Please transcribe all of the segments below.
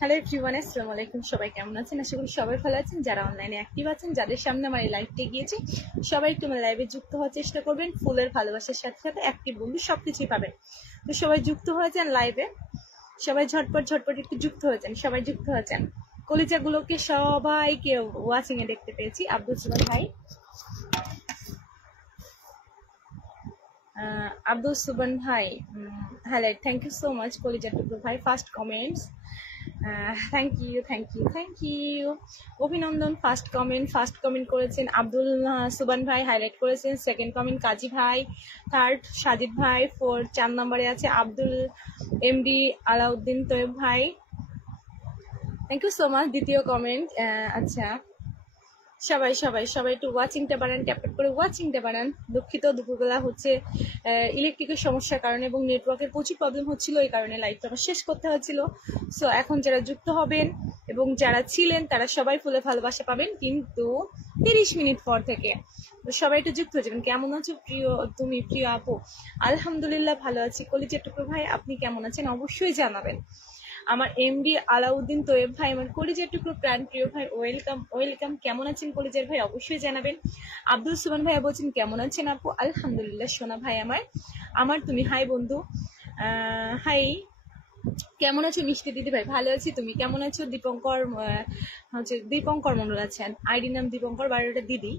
Hello everyone, আসসালামু আলাইকুম। সবাই কেমন আছেন? আশা করি সবাই ভালো আছেন। যারা অনলাইনে অ্যাক্টিভ আছেন, যাদের সামনে আমার এই লাইভটা গিয়েছে, সবাই একটু আমার লাইভে যুক্ত হওয়ার চেষ্টা করবেন। ফুলের ভালোবাসার সাথে সাথে অ্যাক্টিভ বন্ধু সবকিছুই পাবেন। তো সবাই যুক্ত হয়ে যান লাইভে, সবাই ঝটপট ঝটপট একটু যুক্ত হয়ে যান, সবাই যুক্ত হয়ে যান। কলিজাগুলোকে সবাইকে ওয়াচিং এ দেখতে পেয়েছি। আব্দুল সুবান ভাই, আব্দুল সুবান ভাই, hello, thank you so much কলিজা টুকরো ভাই। First comments, thank you thank you thank you. অভিনন্দন, ফার্স্ট কমেন্ট করেছেন আব্দুল সুবান ভাই, হাইলাইট করেছেন। সেকেন্ড কমেন্ট কাজী ভাই, থার্ড সাজিদ ভাই, 4 নম্বরে আছে আব্দুল এমডি আলাউদ্দিন তৈয়ব ভাই, থ্যাংক ইউ সো মাচ। দ্বিতীয় কমেন্ট, আচ্ছা সবাই সবাই সবাই একটু ওয়াচিংটা বাড়ান, ট্যাপ ট্যাপ করে ওয়াচিংটা বাড়ান। দুঃখিত, দুপুরবেলা হচ্ছে ইলেকট্রিকের সমস্যার কারণে এবং নেটওয়ার্কের প্রচুর প্রবলেম হচ্ছিল, এই কারণে লাইভটা আমার শেষ করতে হচ্ছিল। সো এখন যারা যুক্ত হবেন এবং যারা ছিলেন তারা সবাই ফুলে ভালোবাসা পাবেন, কিন্তু 30 মিনিট পর থেকে। তো সবাই একটু যুক্ত হয়ে যাবেন। কেমন আছো প্রিয় তুমি, প্রিয় আপু? আলহামদুলিল্লাহ ভালো আছি। কলিজা টুকরো ভাই, আপনি কেমন আছেন অবশ্যই জানাবেন। আমার এমডি আলাউদ্দিন তৈয়ব ভাই, আমার কলিজার টুকরো প্রাণ প্রিয় ভাই, ওয়েলকাম ওয়েলকাম। কেমন আছেন কলিজার ভাই অবশ্যই জানাবেন। আব্দুল সুবান ভাইয়া বলছেন কেমন আছেন আপু? আলহামদুলিল্লাহ সোনা ভাই আমার, আমার তুমি। হাই বন্ধু, হাই, কেমন আছো মিষ্টি দিদি ভাই? ভালো আছি, তুমি কেমন আছো? দীপঙ্কর হচ্ছে দীপঙ্কর মন্ডল আছেন, আইডি নাম দীপঙ্কর, বাড়িটা দিদি।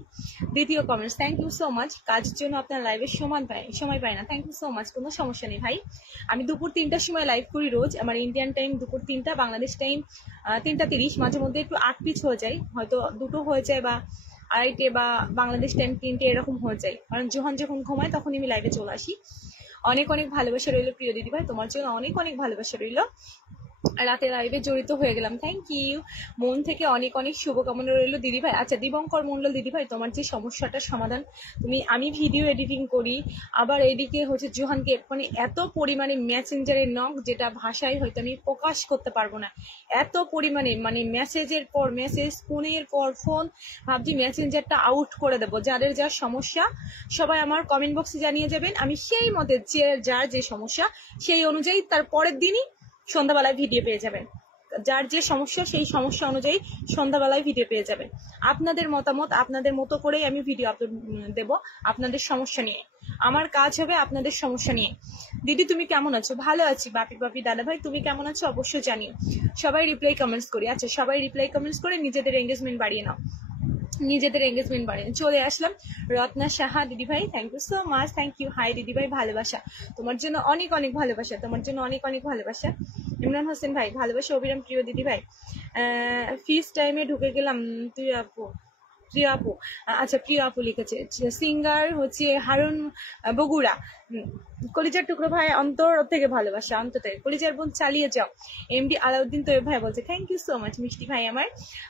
দ্বিতীয় comments, thank you so much. কাজের জন্য আপনার লাইভে সময় পাই না, থ্যাংক ইউ সো মাচ। কোনো সমস্যা নেই ভাই, আমি দুপুর 3টার সময় লাইভ করি রোজ। আমার ইন্ডিয়ান টাইম দুপুর 3টা, বাংলাদেশ টাইম 3টা 30। মাঝে মধ্যে একটু 8 হয়ে যায়, হয়তো 2টো হয়ে যায় বা 2:30 বা বাংলাদেশ টাইম 3টে এরকম হয়ে যায়, কারণ জোহান যখন ঘুমায় তখন আমি লাইভে চলে আসি। অনেক অনেক ভালোবাসা রইলো প্রিয় দিদি ভাই, তোমার জন্য অনেক অনেক ভালোবাসা রইলো। রাতে লাইভে জড়িত হয়ে গেলাম, থ্যাংক ইউ। মন থেকে অনেক অনেক শুভকামনা রইলো দিদি ভাই। আচ্ছা দীপঙ্কর মন্ডল দিদি ভাই, তোমার যে সমস্যাটার সমাধান, আমি ভিডিও এডিটিং করি, আবার এদিকে হচ্ছে জোহানকে মানে এত পরিমাণে মেসেঞ্জারের নক, যেটা ভাষায় হয়তো আমি প্রকাশ করতে পারবো না। এত পরিমাণে মানে মেসেজের পর মেসেজ, ফোনের পর ফোন, ভাবছি মেসেঞ্জারটা আউট করে দেবো। যাদের যার সমস্যা সবাই আমার কমেন্ট বক্সে জানিয়ে যাবেন, আমি সেই মতে যার যে সমস্যা সেই অনুযায়ী তার পরের দিনই সন্ধ্যাবেলায় ভিডিও পেয়ে যাবেন। যার যে সমস্যা সেই সমস্যা অনুযায়ী সন্ধ্যাবেলায় ভিডিও পেয়ে যাবেন। আপনাদের মতামত, আপনাদের মতো করেই আমি ভিডিও আপলোড দেব, আপনাদের সমস্যা নিয়ে। আমার কাজ হবে আপনাদের সমস্যা নিয়ে। দিদি তুমি কেমন আছো? ভালো আছি বাপি দাদা ভাই, তুমি কেমন আছো অবশ্যই জানিও। সবাই রিপ্লাই কমেন্টস করি। আচ্ছা সবাই রিপ্লাই কমেন্টস করে নিজেদের এঙ্গেজমেন্ট বাড়িয়ে নাও, চলে আসলাম। রত্না সাহা দিদি ভাই, thank you so much, thank you. Hi দিদি ভাই, ভালোবাসা তোমার জন্য অনেক অনেক ভালোবাসা, তোমার জন্য অনেক অনেক ভালোবাসা। ইমরান হোসেন ভাই, ভালোবাসা অবিরাম প্রিয় দিদি ভাই। ফিস টাইমে ঢুকে গেলাম, তুই আপু প্রিয় আপু, আচ্ছা প্রিয় আপু লিখেছে। সিঙ্গার হচ্ছে হারুন বগুড়া, কলিজার টুকরো ভাই অন্তর থেকে ভালোবাসা, অন্তর থেকে। কলিজার বোন চালিয়ে যাও। এমডি আলাউদ্দিন তৈয়ব ভাই বলছে থ্যাংক ইউ সো মাচ মিষ্টি ভাই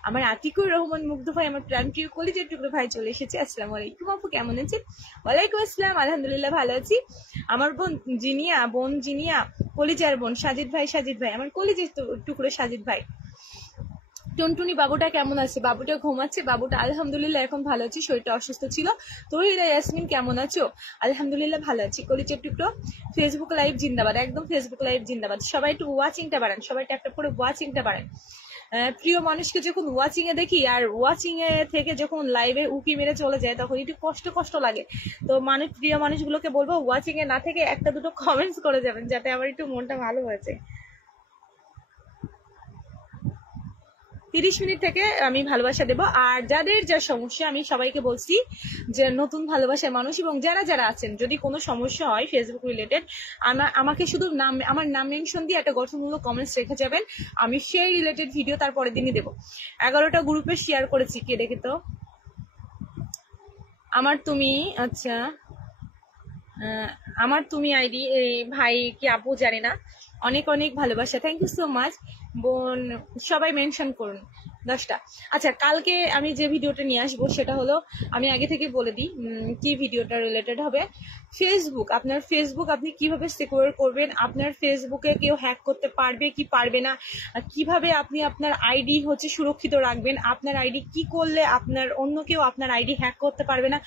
আমার আতিকুর রহমান মুগ্ধ ভাই, আমার প্রাণ প্রিয় কলিজার টুকরো ভাই চলে এসেছে। আসসালামু আলাইকুম আপু, কেমন আছেন? ওয়ালাইকুম আসসালাম, আলহামদুলিল্লাহ ভালো আছি। আমার বোন জিনিয়া, কলিজার বোন সাজিদ ভাই, আমার কলিজার টুকরো সাজিদ ভাই। টুনটুনি বাবুটা কেমন আছে? বাবুটা ঘুমাচ্ছে, বাবুটা আলহামদুলিল্লাহ এখন ভালো আছি, শরীরটা অসুস্থ ছিল। তহিরা ইয়াসমিন কেমন আছো? আলহামদুলিল্লাহ ভালো আছি। কলিজার টুকরো ফেসবুক লাইভ জিন্দাবাদ, একদম ফেসবুক লাইভ জিন্দাবাদ। সবাই একটু ওয়াচিংটা বাড়ান, সবাই একটা করে ওয়াচিংটা বাড়ান। প্রিয় মানুষকে যখন ওয়াচিং এ দেখি আর ওয়াচিং এ থেকে যখন লাইভে উকি মেরে চলে যায় তখন একটু কষ্ট লাগে। তো প্রিয় মানুষগুলোকে বলবো ওয়াচিং এ না থেকে একটা দুটো কমেন্টস করে যাবেন, যাতে আমার একটু মনটা ভালো হয়েছে। 30 মিনিট থেকে আমি ভালোবাসা দেব। আর যাদের যা সমস্যা, আমি সবাইকে বলছি যে নতুন ভালোবাসার মানুষ এবং যারা যারা আছেন, যদি কোনো সমস্যা হয় ফেসবুক রিলেটেড, আমাকে শুধু আমার নাম মেনশন দিয়ে একটা গঠনমূলক কমেন্টস রেখে যাবেন, আমি সেই রিলেটেড ভিডিও তারপরের দিনই দেবো। 11টা গ্রুপে শেয়ার করেছি, কে দেখে তো আমার তুমি, আচ্ছা আমার তুমি আইডি ভাই কি আপু জানি না, অনেক অনেক ভালোবাসা, থ্যাংক ইউ সো মাচ বোন। সবাই মেনশন করুন 10টা। আচ্ছা কালকে আমি যে ভিডিওটা নিয়ে আসবো সেটা হলো, আমি আগে থেকে বলে দিই কি ভিডিওটা রিলেটেড হবে। ফেসবুক, আপনার ফেসবুক আপনি কিভাবে সিকিউর করবেন, আপনার ফেসবুকে কেউ হ্যাক করতে পারবে কি পারবে না, কিভাবে আপনি আপনার আইডি হচ্ছে সুরক্ষিত রাখবেন, আপনার আইডি কি করলে আপনার অন্য কেউ আপনার আইডি হ্যাক করতে পারবে না,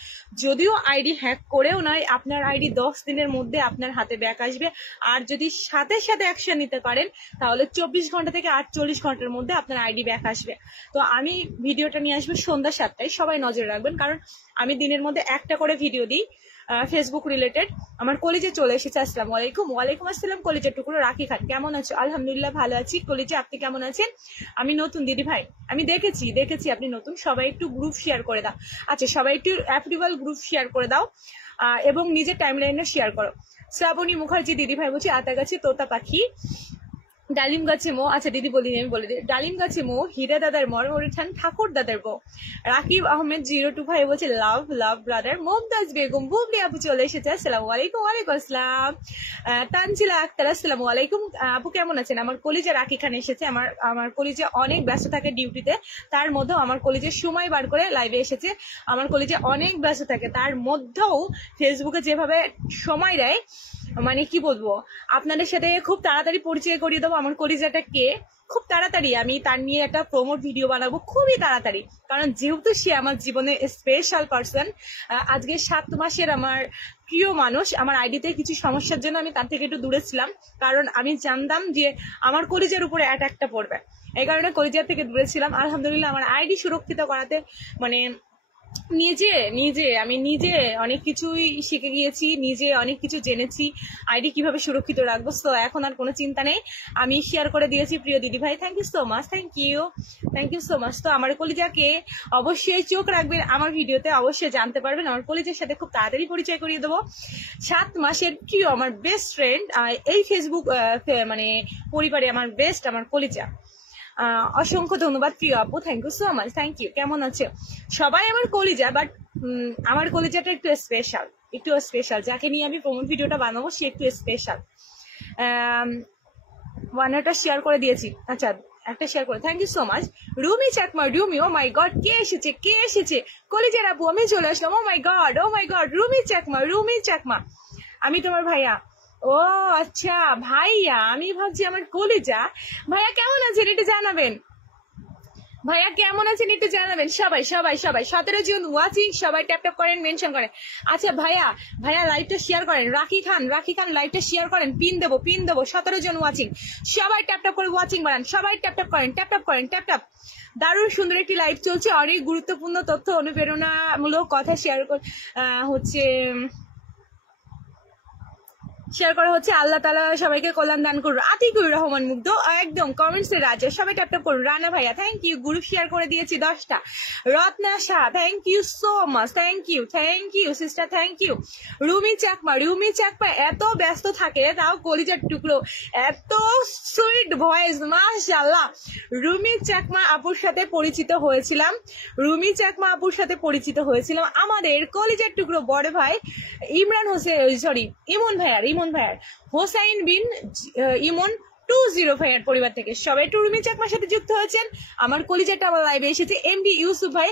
যদিও আইডি হ্যাক করেও নয় আপনার আইডি 10 দিনের মধ্যে আপনার হাতে ব্যাক আসবে, আর যদি সাথে সাথে অ্যাকশন নিতে পারেন তাহলে 24 ঘন্টা থেকে 48 ঘন্টার মধ্যে আপনার আইডি ব্যাক আসবে। তো আমি ভিডিওটা নিয়ে আসবো সন্ধ্যা 7টায়, সবাই নজর রাখবেন, কারণ আমি দিনের মধ্যে একটা করে ভিডিও দিই ফেসবুক রিলেটেড। আমার কলেজে চলে এসেছে। আসসালামু আলাইকুম। ওয়ালাইকুম আসসালাম। কলেজের টুকরো রাখি খান, কেমন আছো? আলহামদুলিল্লাহ ভালো আছি। কলেজে আপনি কেমন আছেন? আমি নতুন দিদি ভাই, আমি দেখেছি আপনি নতুন। সবাই একটু গ্রুপ শেয়ার করে দাও। আচ্ছা, সবাই একটু অ্যাপ্রিভাল গ্রুপ শেয়ার করে দাও এবং নিজের টাইমলাইনে শেয়ার করো। শ্রাবণী মুখার্জি দিদি ভাই বলছি, আতা গাছে তোতা পাখি, ডালিম গাছে মো, আচ্ছা দিদি বলিনি, আমি বলে দিই, ডালিম গাছে মো, হীরা দাদার মরমরে ঠান, ঠাকুর দাদার বউ। রাকিব আহমেদ 02 ভাই বলছে লাভ লাভ ব্রাদার। মমতাজ বেগম বুবলি আপু চলে এসেছে। আসসালামু আলাইকুম। ওয়ালাইকুম আসসালাম। তানজিলা আক্তার, আসসালামু আলাইকুম। আপু কেমন আছেন? আমার কলিজা রাকি খান এসেছে। আমার কলিজা অনেক ব্যস্ত থাকে ডিউটিতে, তার মধ্যেও আমার কলিজে সময় বার করে লাইভে এসেছে। আমার কলিজে অনেক ব্যস্ত থাকে, তার মধ্যেও ফেসবুকে যেভাবে সময় দেয়, মানে কি বলবো, আপনাদের সাথে খুব তাড়াতাড়ি পরিচয় করিয়ে দেবো আমার কলিজাটা কে। খুব তাড়াতাড়ি আমি তার নিয়ে একটা প্রমোট ভিডিও বানাবো, খুবই তাড়াতাড়ি, কারণ যেহেতু সে আমার জীবনে স্পেশাল পার্সন। আজকে 7 মাসের আমার প্রিয় মানুষ। আমার আইডিতে কিছু সমস্যার জন্য আমি তার থেকে একটু দূরে ছিলাম, কারণ আমি জানতাম যে আমার কলিজার উপরে অ্যাটাকটা পড়বে, এই কারণে কলিজার থেকে দূরে ছিলাম। আলহামদুলিল্লাহ আমার আইডি সুরক্ষিত করাতে মানে আমি নিজে অনেক কিছুই শিখে গিয়েছি, নিজে অনেক কিছু জেনেছি আইডি কিভাবে সুরক্ষিত রাখবো। তো এখন আর কোনো চিন্তা নেই, আমি শেয়ার করে দিয়েছি প্রিয় দিদি ভাই। Thank you so much, thank you so much. তো আমার কলিজাকে অবশ্যই চোখ রাখবেন আমার ভিডিওতে, অবশ্যই জানতে পারবেন। আমার কলিজার সাথে খুব তাড়াতাড়ি পরিচয় করিয়ে দেবো। 7 মাসের প্রিয় আমার বেস্ট ফ্রেন্ড, এই ফেসবুক মানে পরিবারে আমার বেস্ট আমার কলিজা। অসংখ্য ধন্যবাদ প্রিয় আপু, thank you so much, thank you. কেমন আছে সবাই? আমার কলিজা, বাট আমার কলিজাটা একটু স্পেশাল, যাকে নিয়ে আমি প্রমোট ভিডিওটা বানাবো সে একটু স্পেশাল। ওয়ানারটা শেয়ার করে দিয়েছি, আচ্ছা একটা শেয়ার করে, thank you so much. Rumi Chakma, Rumi, oh my God, কে এসেছে? কলিজার আপু আমি চলে আসলাম। Oh my God, Rumi Chakma, আমি তোমার ভাইয়া। ও আচ্ছা ভাইয়া, আমি ভাবছি আমার কলিজা। ভাইয়া কেমন আছেন একটু জানাবেন, সবাই 17 জন ওয়াচিং, সবাই ট্যাপ ট্যাপ করেন, মেনশন করেন। আচ্ছা ভাইয়া লাইভটা শেয়ার করেন, রাখি খান লাইভটা শেয়ার করেন, পিন দেবো 17 জন ওয়াচিং, সবাই ট্যাপ ট্যাপ করে ওয়াচিং বাড়ান, সবাই ট্যাপ ট্যাপ করেন। দারুণ সুন্দর একটি লাইভ চলছে, অনেক গুরুত্বপূর্ণ তথ্য, অনুপ্রেরণামূলক কথা শেয়ার করা হচ্ছে। আল্লাহ তাআলা সবাইকে কল্যাণ দান করুন। আতিকুর রহমান মুগ্ধ, একদম কমেন্টসে রাজা, সবাই ট্যাপ ট্যাপ করুন। রানা ভাইয়া থ্যাংক ইউ, গ্রুপ শেয়ার করে দিয়েছি 10টা। Ratna Shah thank you so much, thank you sister, thank you. Rumi Chakma এত ব্যস্ত থাকে, তাও কলিজার টুকরো, এত সুইট ভয়েস, মাশাআল্লাহ। রুমি চাকমা আপুর সাথে পরিচিত হয়েছিলাম আমাদের কলিজার টুকরো বড় ভাই ইমন ভাইয়ার হোসাইন বিন ইমন 20 ভাইয়ার পরিবার থেকে। সবাই একটু রুমি চাকমার সাথে যুক্ত হয়েছেন। আমার কলিজাটা আবার লাইভে এসেছে। এমডি ইউসুফ ভাই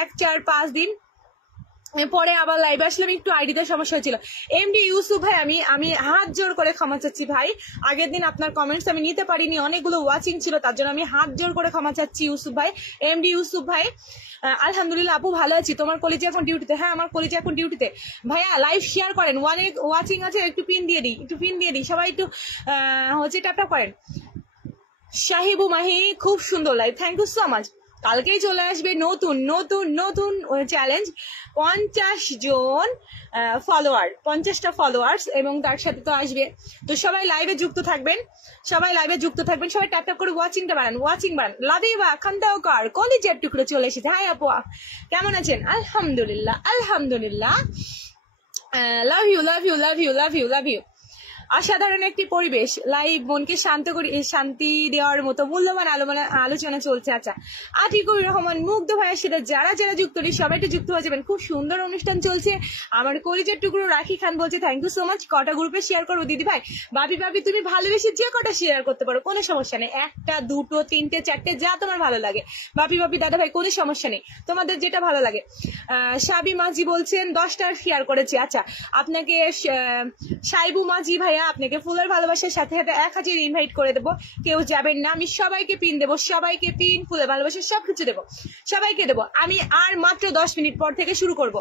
1-4-5 দিন পরে আবার লাইভে আসলাম, একটু আইডিতে সমস্যা হয়েছিল। এমডি ইউসুফ ভাই, আমি হাত জোর করে ক্ষমা চাচ্ছি ভাই, আগের দিন আপনার কমেন্টস আমি নিতে পারিনি, অনেকগুলো ওয়াচিং ছিল, তার জন্য আমি হাত জোর করে ক্ষমা চাচ্ছি ইউসুফ ভাই। এমডি ইউসুফ ভাই আলহামদুলিল্লাহ আপু ভালো আছি। তোমার কলিজা এখন ডিউটিতে? হ্যাঁ আমার কলিজা এখন ডিউটিতে। ভাইয়া লাইভ শেয়ার করেন, অনেক ওয়াচিং আছে, একটু পিন দিয়ে দিই, সবাই একটু হচ্ছে ট্যাপ ট্যাপ করেন। শাহিবু মাহি, খুব সুন্দর live, thank you so much. কালকেই চলে আসবে নতুন চ্যালেঞ্জ, 50টা ফলোয়ার্স, এবং তার সাথে তো আসবে। তো সবাই লাইভে যুক্ত থাকবেন, সবাই ট্যাপ ট্যাপ করে ওয়াচিংটা বাড়ান। লাদিবা খান্দাওকার কলিজার টুকরো চলে এসেছে। হাই আপু কেমন আছেন? আলহামদুলিল্লাহ। Love you. অসাধারণ একটি পরিবেশ, লাইভ মনকে শান্তি দেওয়ার মতো মূল্যবান আলোচনা চলছে। আচ্ছা, আতিকুর রহমান মুগ্ধ ভাইয়ের সাথে যারা যারা যুক্ত নেই সবাই একটু যুক্ত হয়ে যাবেন। খুব সুন্দর অনুষ্ঠান চলছে। আমার কলিজার টুকরো রাখি খান বলছে থ্যাংক ইউ সো মাচ। কটা গ্রুপে শেয়ার করবো দিদি ভাই? ভাবি তুমি ভালোবেসে যে কটা শেয়ার করতে পারো, কোনো সমস্যা নেই। 1টা 2টো 3টে 4টে যা তোমার ভালো লাগে। ভাবি দাদা ভাই কোনো সমস্যা নেই, তোমাদের যেটা ভালো লাগে। সাবি মাঝি বলছেন 10টা শেয়ার করেছি। আচ্ছা, আপনাকে সাইবু মাঝি ভাইয়া আপনাকে ফুলের ভালোবাসার সাথে সাথে 1000 ইনভাইট করে দেবো। কেউ যাবেন না, আমি সবাইকে পিন দেবো, সবাইকে পিন ফুলের ভালোবাসা সবকিছু দেবো, সবাইকে দেবো। আমি আর মাত্র 10 মিনিট পর থেকে শুরু করব।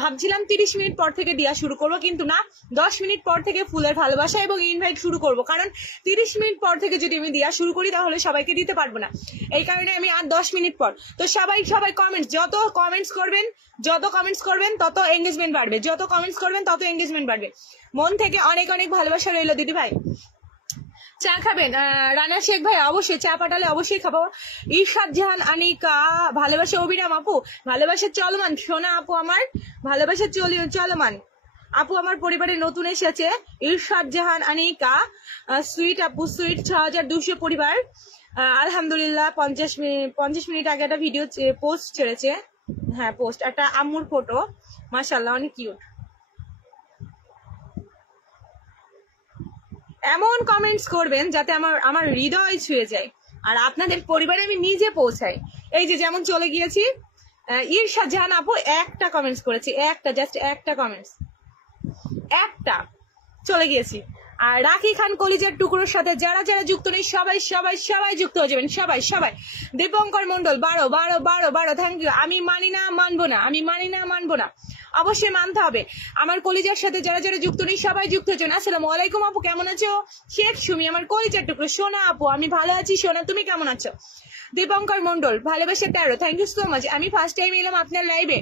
ভাবছিলাম 30 মিনিট পর থেকে দেওয়া শুরু করব, কিন্তু না, 10 মিনিট পর থেকে ফুলের ভালোবাসা এবং ইনভাইট শুরু করব। কারণ 30 মিনিট পর থেকে যদি আমি দেওয়া শুরু করি তাহলে সবাইকে দিতে পারবো না, এই কারণে আমি আর 10 মিনিট পর। তো সবাই কমেন্টস, যত কমেন্টস করবেন তত এঙ্গেজমেন্ট বাড়বে, যত কমেন্টস করবেন তত এঙ্গেজমেন্ট বাড়বে। মন থেকে অনেক অনেক ভালোবাসা রইল দিদি ভাই। চা খাবেন? রানা শেখ ভাই অবশ্যই, চা পাঠালে অবশ্যই খাবো। ইরশাদ জাহান আনিকা ভালোবাসা, অবিরাম আপু ভালোবাসা চলমান, সোনা আপু আমার ভালোবাসা চলমান আপু আমার পরিবারে নতুন এসেছে। ইরশাদ জাহান আনিকা সুইট আপু, সুইট 6200 পরিবার। আলহামদুলিল্লাহ 50 মিনিট আগে একটা ভিডিও পোস্ট ছেড়েছে। হ্যাঁ, পোস্ট একটা আম্মুর ফটো, মাশাআল্লাহ অনেক কিউট। এমন কমেন্টস করবেন যাতে আমার হৃদয় ছুঁয়ে যায়, আর আপনাদের পরিবারে আমি নিজে পৌঁছাই। এই যে যেমন চলে গিয়েছি, ইরশাদ জাহান আপু একটা কমেন্টস করেছি, একটা, জাস্ট একটা কমেন্টস, একটা, চলে গিয়েছি। আর রাখি খান কলিজার টুকরোর সাথে যারা যারা যুক্ত নেই সবাই যুক্ত হয়ে যাবেন, সবাই। Dipankar Mondal 12 thank you. আমি মানি না মানবো না, অবশ্যই মানতে হবে। আমার কলিজার সাথে যারা যারা যুক্ত নেই সবাই যুক্ত হয়েছেন। আসসালামু আলাইকুম আপু, কেমন আছো? শেখ সুমি আমার কলিজার টুকরো, সোনা আপু আমি ভালো আছি। সোনা তুমি কেমন আছো? দীপঙ্কর মন্ডল ভালোবাসা 13 থ্যাংক ইউ সো মাচ। আমি ফার্স্ট টাইম এলাম আপনার লাইভে।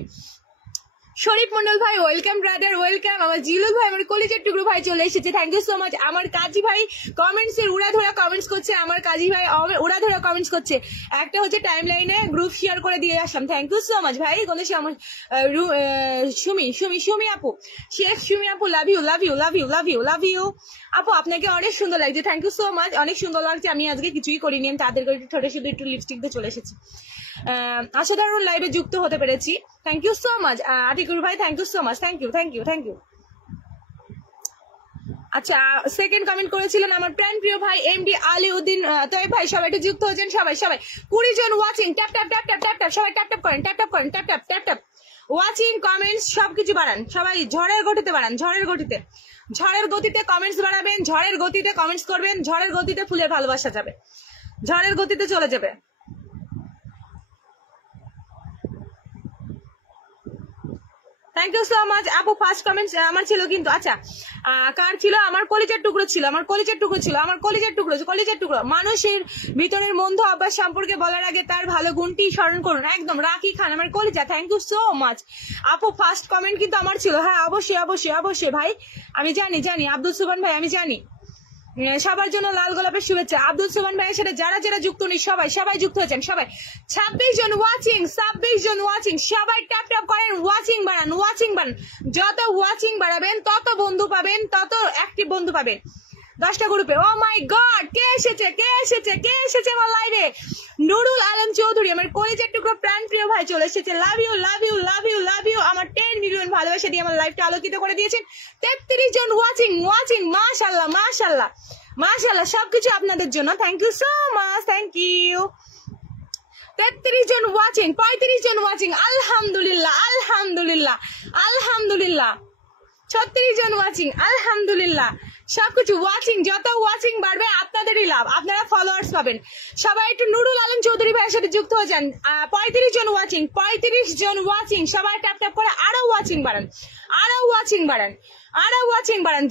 শরীফ মন্ডল ভাই ওয়েলকাম ব্রাদার, ওয়েলকাম। আমার জিলুল ভাই আমার কলিজার টুকরো ভাই চলে এসেছে, থ্যাংক ইউ সো মাচ। আমার কাজী ভাই কমেন্টস এর উড়াধরা কমেন্টস করছে, আমার কাজী ভাই উড়াধরা কমেন্টস করছে। একটা হচ্ছে টাইম লাইনে গ্রুপ শেয়ার করে দিয়ে আসলাম, থ্যাংক ইউ সো মাচ ভাই। কোনো সুমি আপু, শেখ সুমি আপু লাভ ইউ আপু, আপনাকে অনেক সুন্দর লাগছে, থ্যাংক ইউ সো মাচ, অনেক সুন্দর লাগছে। আমি আজকে কিছুই করিনি, তাদের ঠোঁটে শুধু একটু লিপস্টিক দিয়ে চলে এসেছি। অসাধারণ লাইভে যুক্ত হতে পেরেছি, thank you so much. Atikur ভাই thank you so much, thank you. আচ্ছা, সেকেন্ড কমেন্ট করেছিলেন আমার প্রাণ প্রিয় ভাই এমডি আলিউদ্দিন তৈব ভাই, সবাই একটু যুক্ত হয়েছেন, সবাই 20 জন ওয়াচিং, ট্যাপ সবাই ট্যাপ করেন, ওয়াচিং কমেন্টস সবকিছু বাড়ান, সবাই ঝড়ের গতিতে কমেন্টস বাড়াবেন, ঝড়ের গতিতে কমেন্টস করবেন, ঝড়ের গতিতে ফুলের ভালোবাসা যাবে, ঝড়ের গতিতে চলে যাবে। থ্যাংক ইউ সো মাচ আপু। ফার্স্ট কমেন্ট আমার ছিল কিন্তু। আচ্ছা, কার ছিল? আমার কলিজার টুকরো ছিল, কলিজার টুকরো। মানুষের ভিতরের মন্দ অভ্যাস সম্পর্কে বলার আগে তার ভালো গুণটি স্মরণ করুন, একদম। রাখি খান আমার কলিজা, থ্যাংক ইউ সো মাচ আপু। ফার্স্ট কমেন্ট কিন্তু আমার ছিল। হ্যাঁ, অবশ্যই ভাই, আমি জানি আব্দুল সুবহান ভাই, আমি জানি। সবার জন্য লাল গোলাপের শুভেচ্ছা। আব্দুল সুবহান ভাইয়ের সাথে যারা যারা যুক্ত নেই সবাই যুক্ত হয়েছেন, সবাই 26 জন ওয়াচিং, সবাই ট্যাপ করেন, ওয়াচিং বাড়ান। যত ওয়াচিং বাড়াবেন তত বন্ধু পাবেন, তত অ্যাক্টিভ বন্ধু পাবেন। 10টা গ্রুপে। ও মাই গড, কে এসেছে আমার লাইভে? নুরুল আলম চৌধুরী আমার কলিজার টুকরো প্রাণ প্রিয় ভাই চলে এসেছে। Love you. আমার 10 মিলিয়ন ভালোবাসা দিয়ে আমার লাইভটা আলোকিত করে দিয়েছেন। 33 জন ওয়াচিং, মাশাআল্লাহ সবকিছু আপনাদের জন্য, thank you so much, thank you. 33 জন ওয়াচিং, 35 জন ওয়াচিং, আলহামদুলিল্লাহ। 36 জন ওয়াচিং, আলহামদুলিল্লাহ। সবকিছু ওয়াচিং, যত ওয়াচিং বাড়বে আপনাদেরই লাভ, আপনারা ফলোয়ার্স পাবেন। সবাই একটু নুরুল আলম চৌধুরী ভাইয়ের সাথে যুক্ত হয়ে যান। 35 জন ওয়াচিং, সবাই ট্যাপ করে আরো ওয়াচিং বাড়ান,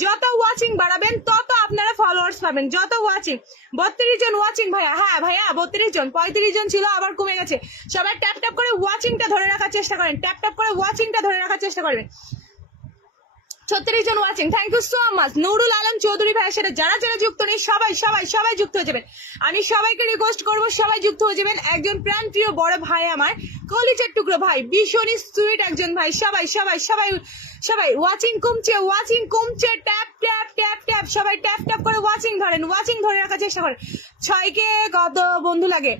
যত ওয়াচিং বাড়াবেন তত আপনারা ফলোয়ার্স পাবেন, যত ওয়াচিং। 32 জন ওয়াচিং ভাইয়া, হ্যাঁ ভাইয়া 32 জন, 35 জন ছিল আবার কমে গেছে। সবাই ট্যাপ করে ওয়াচিংটা ধরে রাখার চেষ্টা করেন, 36 জন watching, thank you so much. Nurul Alam Chowdhury ভাইয়ের সাথে যারা যারা যুক্ত নেই সবাই যুক্ত হয়ে যাবেন। আমি সবাইকে রিকোয়েস্ট করবো সবাই যুক্ত হয়ে যাবেন। একজন প্রাণ প্রিয় বড় ভাই আমার, কলিজার টুকরো ভাই, ভীষণই সুইট একজন ভাই। সবাই ওয়াচিং কমছে, ট্যাপ সবাই ট্যাপ ট্যাপ করে ওয়াচিং ধরেন, ওয়াচিং ধরে রাখার চেষ্টা করেন। 6K কত বন্ধু লাগে?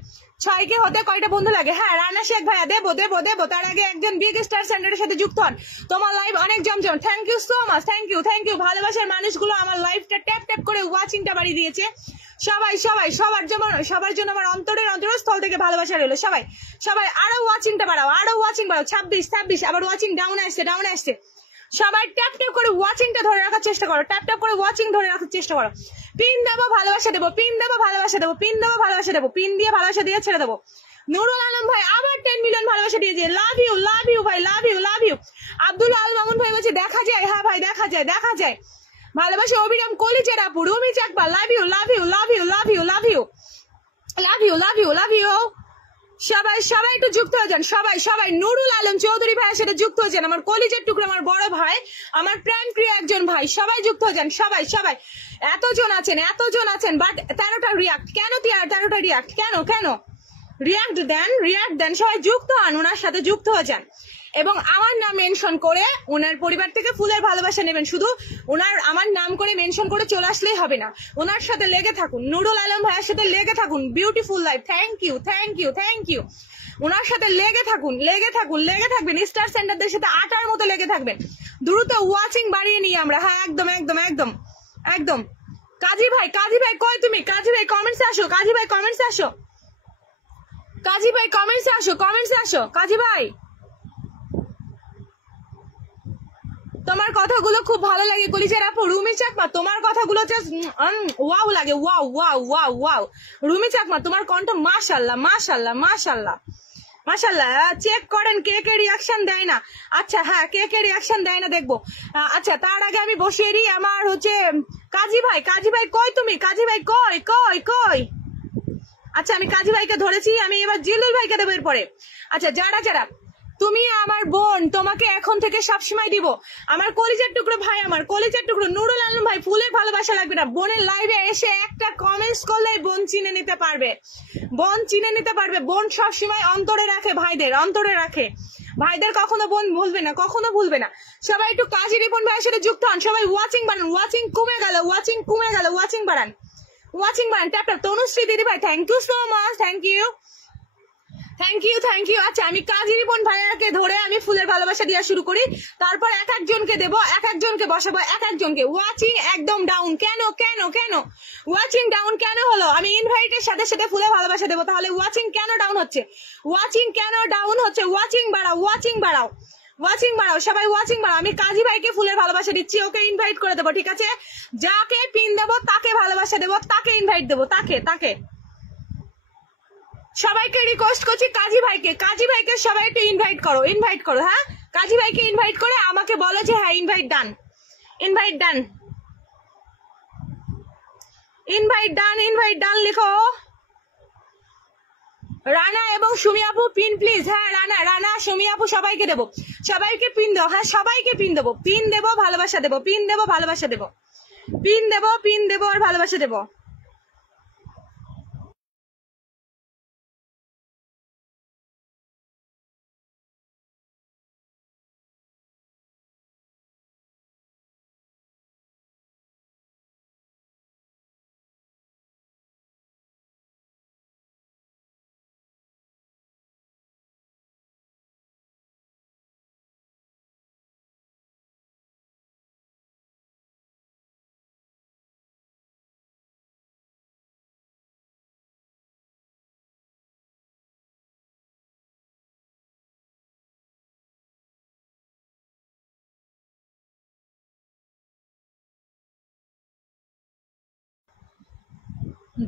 6K হতে কয়টা বন্ধু লাগে? হ্যাঁ রানা শেখ ভাইয়া দেবো দেবো দেবো। তার আগে একজন বিগ স্টার সেন্টারের সাথে যুক্ত হন। তোমার লাইভ অনেক জমজম। Thank you so much, thank you thank you. ভালোবাসার মানুষগুলো আমার লাইভটা ট্যাপ ট্যাপ করে ওয়াচিংটা বাড়িয়ে দিয়েছে। সবাই সবাই সবার জন্য আমার অন্তরস্থল থেকে ভালোবাসা রইলো। সবাই সবাই আরো ওয়াচিংটা বাড়াও, আরো ওয়াচিং বাড়াও। 26 আবার ওয়াচিং ডাউনে আসছে। সবাই ট্যাপ ট্যাপ করে ওয়াচিংটা ধরে রাখার চেষ্টা করো, ট্যাপ ট্যাপ করে ওয়াচিং ধরে রাখার চেষ্টা করো। পিন দেবো ভালোবাসা দেবো, পিন দেবো ভালোবাসা দেবো, পিন দেবো ভালোবাসা দেবো, পিন দিয়ে ভালোবাসা দিয়ে ছেড়ে দেবো। নুরুল আলম ভাই আবার 10 মিলিয়ন ভালোবাসা দিয়েছে। লাভ ইউ ভাই, লাভ ইউ। আব্দুল আল মামুন ভাই বলছে দেখা যায়। হ্যাঁ ভাই দেখা যায়। ভালোবাসা অবিরাম কলিজের আপু রুমি চাকমা, লাভ ইউ। সবাই একটু যুক্ত হয়ে যান। সবাই নুরুল আলম চৌধুরী ভাইয়ের সাথে যুক্ত হয়ে যান। আমার কলিজের টুকরো, আমার বড় ভাই, আমার প্রাণ প্রিয় একজন ভাই। সবাই যুক্ত হয়ে যান। সবাই এতজন আছেন বাট 13টা রিয়াক্ট কেন? 13টা রিয়াক্ট কেন? রিয়াক্ট দেন। সবাই যুক্ত হন, ওনার সাথে যুক্ত হয়ে যান এবং আমার নাম মেনশন করে ওনার পরিবার থেকে ফুলের ভালোবাসা নেবেন। শুধু আমার নাম করে মেনশন করে চলে আসলেই হবে না, ওনার সাথে লেগে থাকুন। নুরুল আলম ভাইয়ের সাথে লেগে থাকুন। Beautiful life, thank you. ওনার সাথে লেগে থাকবেন। স্টার সেন্টারদের সাথে আটার মতো লেগে থাকবেন। দ্রুত ওয়াচিং বাড়িয়ে নিয়ে আমরা। হ্যাঁ একদম। কাজী ভাই কই তুমি? কাজী ভাই কমেন্টসে আসো। কাজী ভাই কমেন্টসে আসো। কাজী ভাই তোমার কথাগুলো খুব ভালো লাগে কলিজার আপু। রুমি চাকমা তোমার কথাগুলো জাস্ট ওয়াও লাগে, ওয়াও। রুমি চাকমা তোমার কণ্ঠ মাশাআল্লাহ। চেক করেন কে রিয়াকশন দেয় না। আচ্ছা হ্যাঁ কে রিয়াকশন দেয় না দেখবো। আচ্ছা তার আগে আমি বসিয়ে দিই আমার হচ্ছে কাজী ভাই কই তুমি? কাজী ভাই কই? আচ্ছা আমি কাজী ভাইকে ধরেছি, আমি এবার জিলুল ভাইকে দেবো এরপরে। আচ্ছা যারা তুমি আমার বোন, তোমাকে এখন থেকে সবসময় দিব। আমার কলিজার টুকরো ভাই, আমার কলিজার টুকরো নুরুল আলম ভাই, ফুলের ভালোবাসা লাগবে না। বোনের লাইভে এসে একটা কমেন্টস করলেই বোন চিনে নিতে পারবে। বোন সবসময় অন্তরে রাখে, ভাইদের কখনো বোন ভুলবে না। সবাই একটু কাজী রিপন ভাইয়ের সাথে যুক্ত হন। সবাই ওয়াচিং বাড়ান। ওয়াচিং কমে গেল, ওয়াচিং বাড়ান। ট্যাপ তনুশ্রী দিদি ভাই thank you so much, thank you. আচ্ছা আমি কাজী রিপন ভাইয়াকে ধরে আমি ফুলের ভালোবাসা দেওয়া শুরু করি, তারপর এক একজনকে দেবো, এক একজনকে বসাবো, এক একজনকে। ওয়াচিং একদম ডাউন কেন? ওয়াচিং ডাউন কেন হলো? আমি ইনভাইটের সাথে সাথে ফুলের ভালোবাসা দেবো, তাহলে ওয়াচিং কেন ডাউন হচ্ছে? ওয়াচিং বাড়াও সবাই, ওয়াচিং বাড়াও। আমি কাজী ভাইকে ফুলের ভালোবাসা দিচ্ছি, ওকে ইনভাইট করে দেবো, ঠিক আছে? যাকে পিন দেবো তাকে ভালোবাসা দেবো, তাকে ইনভাইট দেবো, তাকে। সবাইকে রিকোয়েস্ট করছি কাজী ভাইকে সবাই একটু ইনভাইট করো। হ্যাঁ কাজী ভাইকে ইনভাইট করে আমাকে বলো যে হ্যাঁ ইনভাইট ডান লিখো। রানা এবং সুমি আপু পিন প্লিজ। হ্যাঁ রানা সুমি আপু সবাইকে দেবো, সবাইকে পিন দেবো। হ্যাঁ সবাইকে পিন দেবো, ভালোবাসা দেবো, পিন দেবো আর ভালোবাসা দেবো।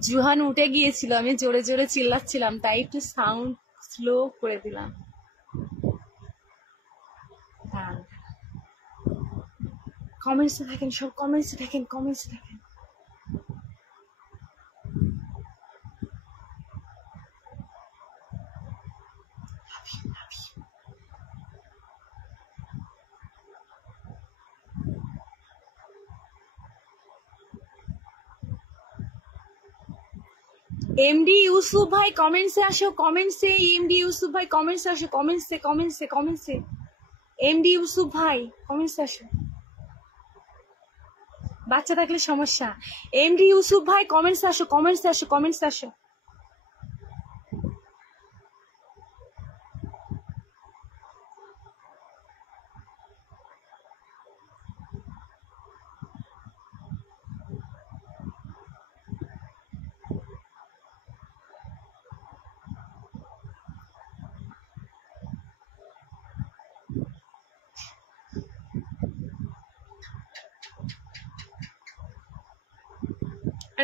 জুহান উঠে গিয়েছিল, আমি জোরে জোরে চিল্লাচ্ছিলাম, তাই একটু সাউন্ড স্লো করে দিলাম। হ্যাঁ কমেন্টসে থাকেন, সব কমেন্টসে থাকেন। এমডি ইউসুফ ভাই কমেন্টসে আসো, এমডি ইউসুফ ভাই কমেন্টসে আসো, কমেন্টসে এমডি ইউসুফ ভাই কমেন্টসে আসো। বাচ্চা থাকলে সমস্যা। এমডি ইউসুফ ভাই কমেন্টস আসো, কমেন্টস আসো, কমেন্টস আসো।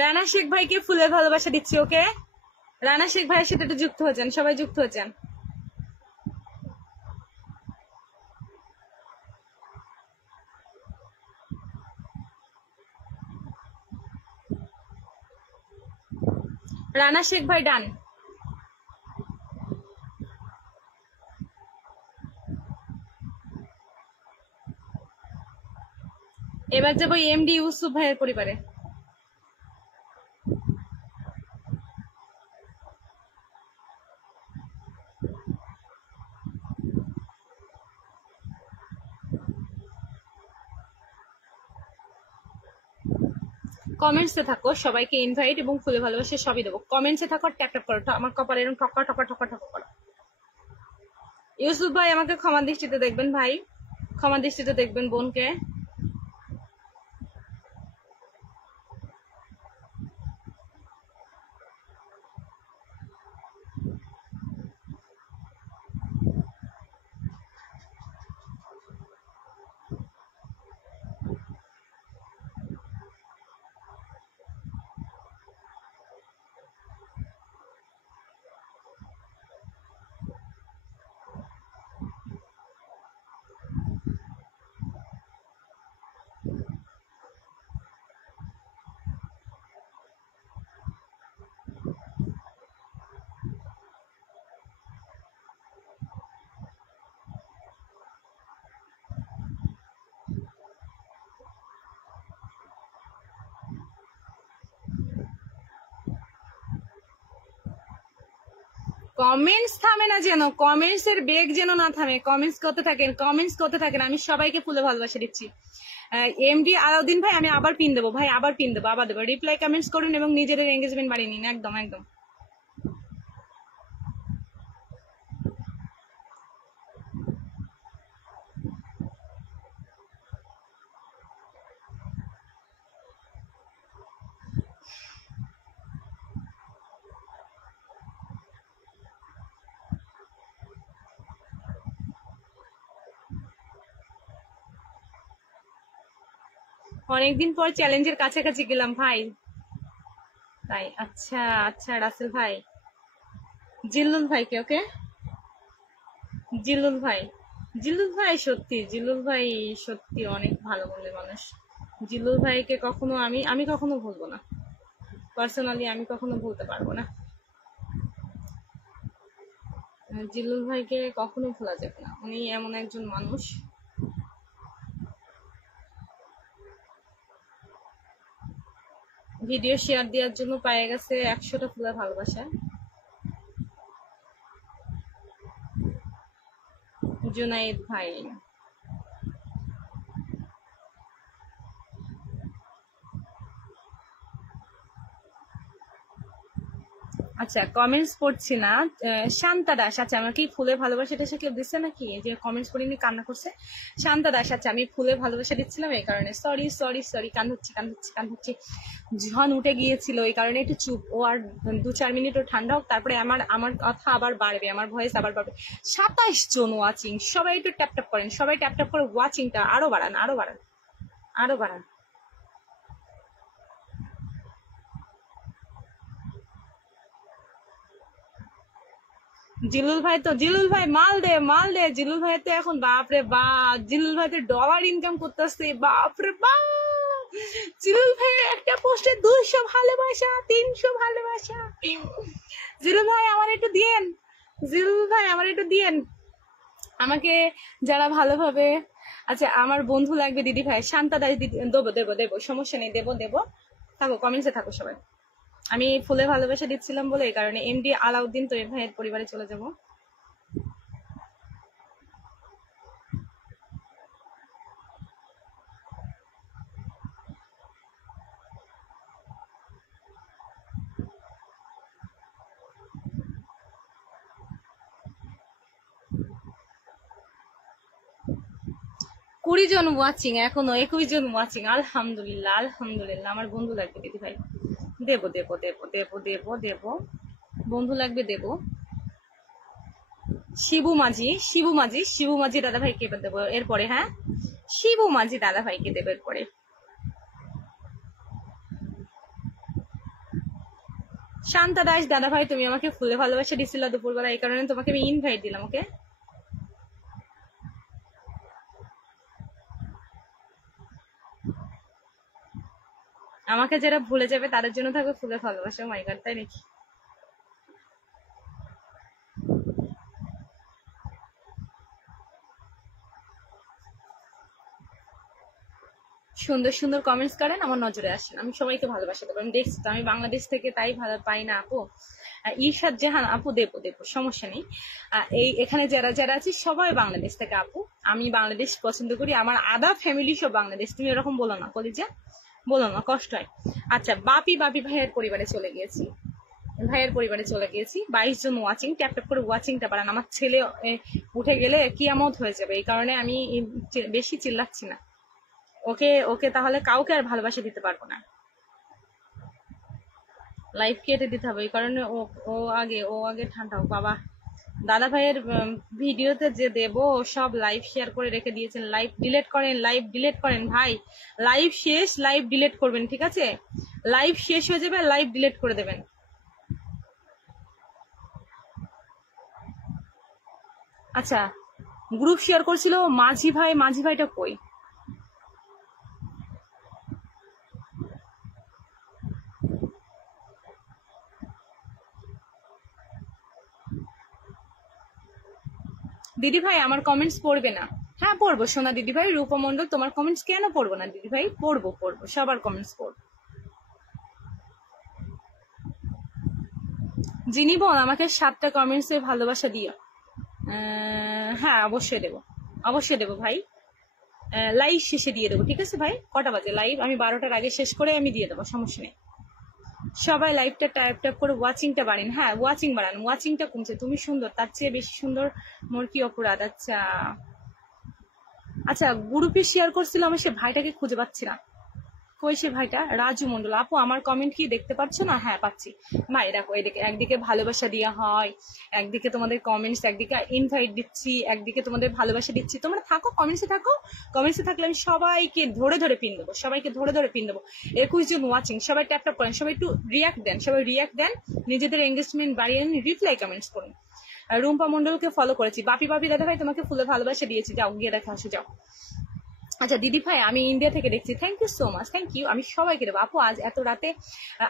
রানা শেখ ভাইকে ফুলের ভালোবাসা দিচ্ছি, ওকে? রানা শেখ ভাইয়ের সাথে একটু যুক্ত হয়ে যান, সবাই যুক্ত হয়ে যান। রানা শেখ ভাই ডান। এবার যাবো এমডি ইউসুফ ভাইয়ের পরিবারে। কমেন্টসে থাকো, সবাইকে ইনভাইট এবং ফুলে ভালোবাসে সবই দেবো। কমেন্টসে থাকো, ট্যাপ ট্যাপ করো, আমার কপালে এরকম ঠকা ঠকা ঠকা ঠকা করো। ইউসুফ ভাই আমাকে ক্ষমা দৃষ্টিতে দেখবেন ভাই, ক্ষমা দৃষ্টিতে দেখবেন বোনকে। কমেন্টস থামে না যেন, কমেন্টস এর বেগ যেন না থামে, কমেন্টস করতে থাকেন, কমেন্টস করতে থাকেন। আমি সবাইকে ফুলে ভালোবাসা দিচ্ছি। এমডি আলাউদ্দিন ভাই আমি আবার পিন দেবো ভাই, আবার পিন দেবো, আবার দেবো। রিপ্লাই কমেন্টস করুন এবং নিজেদের এঙ্গেজমেন্ট বাড়িয়ে নিন, একদম একদম। অনেকদিন পর চ্যালেঞ্জের কাছাকাছি গেলাম ভাই, তাই। আচ্ছা আচ্ছা রাসেল ভাই, জিল্লুল ভাইকে, ওকে? জিল্লুল ভাই, জিল্লুল ভাই সত্যি, জিল্লুল ভাই সত্যি অনেক ভালো মনের মানুষ। জিল্লুল ভাইকে কখনো আমি আমি কখনো ভুলবো না, পার্সোনালি আমি কখনো ভুলতে পারবো না। জিল্লুল ভাইকে কখনো ভোলা যাবে না, উনি এমন একজন মানুষ। ভিডিও শেয়ার দেওয়ার জন্য পায়ে গেছে 100টা ফুলের ভালোবাসা। জুনাইদ ভাই, আচ্ছা কমেন্টস পড়ছি না। শান্তা দাস, আচ্ছা আমাকে ফুলের ভালোবাসাটা সে কেউ দিচ্ছে নাকি, যে কমেন্টস পড়িনি কান্না করছে? শান্তা দাস, আচ্ছা আমি ফুলের ভালোবাসা দিচ্ছিলাম এই কারণে, সরি সরি সরি, কান হচ্ছে কান হচ্ছে কান হচ্ছে। ঝন উঠে গিয়েছিল এই কারণে একটু চুপ। ও আর 2-4 মিনিট ও ঠান্ডা হোক, তারপরে আমার আমার কথা আবার বাড়বে, আমার ভয়েস আবার বাড়বে। 27 জন ওয়াচিং, সবাই একটু ট্যাপ ট্যাপ করেন, সবাই ট্যাপ ট্যাপ করে ওয়াচিংটা আরো বাড়ান, আরো বাড়ান, আরো বাড়ান। জিলুল ভাই তো, জিলুল ভাই মাল দে মাল দে, জিলুল ভাই তো এখন বাপরে বাপ, জিলুল ভাই তো ডলার ইনকাম করতেছে, বাপরে বাপ। জিলুল ভাই একটা পোস্টে 200 ভালোবাসা, 300 ভালোবাসা। জিলুল ভাই আমার একটু দিয়েন, জিলুল ভাই আমার একটু দিয়েন আমাকে, যারা ভালোভাবে। আচ্ছা আমার বন্ধু লাগবে দিদি ভাই, শান্তা দাস দিদি, দেবো দেবো দেবো, সমস্যা নেই, দেবো দেবো। থাকো কমেন্টসে থাকো সবাই। আমি ফুলে ভালোবাসা দিচ্ছিলাম বলে এই কারণে। এমডি আলাউদ্দিন তো ভাইয়ের পরিবারে চলে যাব। 20 জন ওয়াচিং, এখনো 21 জন ওয়াচিং। আলহামদুলিল্লাহ আলহামদুলিল্লাহ। আমার বন্ধু লাগবে দিদি ভাই, দেবো দেবো দেবো দেবো দেবো দেবো, বন্ধু লাগবে দেবো। শিবু মাঝি, শিবু মাঝি, শিবু মাঝি দাদা ভাইকে এবার দেবো এরপরে। হ্যাঁ, শিবু মাঝি দাদা ভাইকে দেবো এরপরে। শান্তা দাস দাদা ভাই, তুমি আমাকে ফুলে ভালোবাসা দিছিল দুপুরবেলা, এই কারণে তোমাকে আমি ইনভাইট দিলাম। ওকে, আমাকে যারা ভুলে যাবে তাদের জন্য থাকবে ফুলে ভালোবাসা। মাই গড, তাই নাকি? সুন্দর সুন্দর কমেন্টস করেন, আমার নজরে আসেন। আমি সবাইকে ভালোবাসা দেবো, আমি দেখছি তো, আমি বাংলাদেশ থেকে তাই ভালো পাই না আপু। ঈর্ষাদ জাহান আপু, দেবো দেবো, সমস্যা নেই। এই এখানে যারা যারা আছে সবাই বাংলাদেশ থেকে আপু। আমি বাংলাদেশ পছন্দ করি, আমার আদা ফ্যামিলি সব বাংলাদেশ। তুমি এরকম বলো না কলিজা, বলো না, কষ্ট হয়। আচ্ছা, বাপি বাপি ভাইয়ের পরিবারে চলে গিয়েছি, ভাইয়ের পরিবারে চলে গিয়েছি। 22 জন ওয়াচিং, ট্যাপ ট্যাপ করে ওয়াচিংটা বাড়ান। আমার ছেলে উঠে গেলে কিয়ামত হয়ে যাবে, এই কারণে আমি বেশি চিল্লাচ্ছি না। ওকে ওকে, তাহলে কাউকে আর ভালোবাসা দিতে পারবো না, লাইভ কেটে দিতে হবে, এই কারণে ও আগে ঠান্ডা হোক। বাবা, দাদা ভাইয়ের ভিডিওতে যে দেব সব লাইভ শেয়ার করে রেখে দিয়েছেন। লাইভ ডিলিট করেন, লাইভ ডিলিট করেন ভাই। লাইভ শেষ, লাইভ ডিলিট করবেন, ঠিক আছে? লাইভ শেষ হয়ে যাবে, লাইভ ডিলিট করে দেবেন। আচ্ছা, গ্রুপ শেয়ার করছিল মাঝি ভাই, মাঝি ভাইটা কই? দিদি ভাই আমার কমেন্টস পড়বে না? হ্যাঁ পড়বো সোনা দিদি ভাই, রূপা মন্ডল, তোমার কমেন্টস কেন পড়বো না দিদি ভাই? পড়বো পড়বো, সবার কমেন্টস পড়বো। যিনি বল আমাকে 7টা কমেন্টসে ভালোবাসা দিও। হ্যাঁ অবশ্যই দেবো, অবশ্যই দেবো ভাই। লাইভ শেষে দিয়ে দেবো, ঠিক আছে ভাই? কটা বাজে লাইভ? আমি 12টার আগে শেষ করে আমি দিয়ে দেবো, সমস্যা নেই। সবাই লাইভটা ট্যাপ ট্যাপ করে ওয়াচিংটা বাড়েন। হ্যাঁ ওয়াচিং বাড়ান, ওয়াচিংটা কমছে। তুমি সুন্দর, তার চেয়ে বেশি সুন্দর মোর কি অপরাধ? আচ্ছা আচ্ছা, গ্রুপে শেয়ার করছিলাম, সে ভাইটাকে খুঁজে পাচ্ছি না। কই সে ভাইটা? রাজু মন্ডল আপু, আমার কমেন্ট কি দেখতে পাচ্ছ না? হ্যাঁ পাচ্ছি ভাই। দেখো এদিকে একদিকে ভালোবাসা দেওয়া হয়, একদিকে তোমাদের কমেন্টস, একদিকে ইনভাইট দিচ্ছি, একদিকে তোমাদের ভালোবাসা দিচ্ছি। তোমরা থাকো, কমেন্টসে থাকো। কমেন্টসে থাকলে আমি সবাইকে ধরে ধরে পিন দেবো, সবাইকে ধরে ধরে পিন দেবো। 21 জন ওয়াচিং, সবাই ট্যাপ ট্যাপ করেন, সবাই একটু রিয়াক্ট দেন, সবাই রিয়াক্ট দেন, নিজেদের এঙ্গেজমেন্ট বাড়িয়ে নিন, রিপ্লাই কমেন্টস করুন। রুম্পা মন্ডলকে ফলো করেছি। বাপি বাপি দাদা ভাই তোমাকে ফুলে ভালোবাসা দিয়েছি, যাও গিয়ে দেখা আসো, যাও। আচ্ছা দিদি ভাই, আমি ইন্ডিয়া থেকে দেখছি, thank you so much, thank you. আমি সবাইকে দেবো আপু। আজ এত রাতে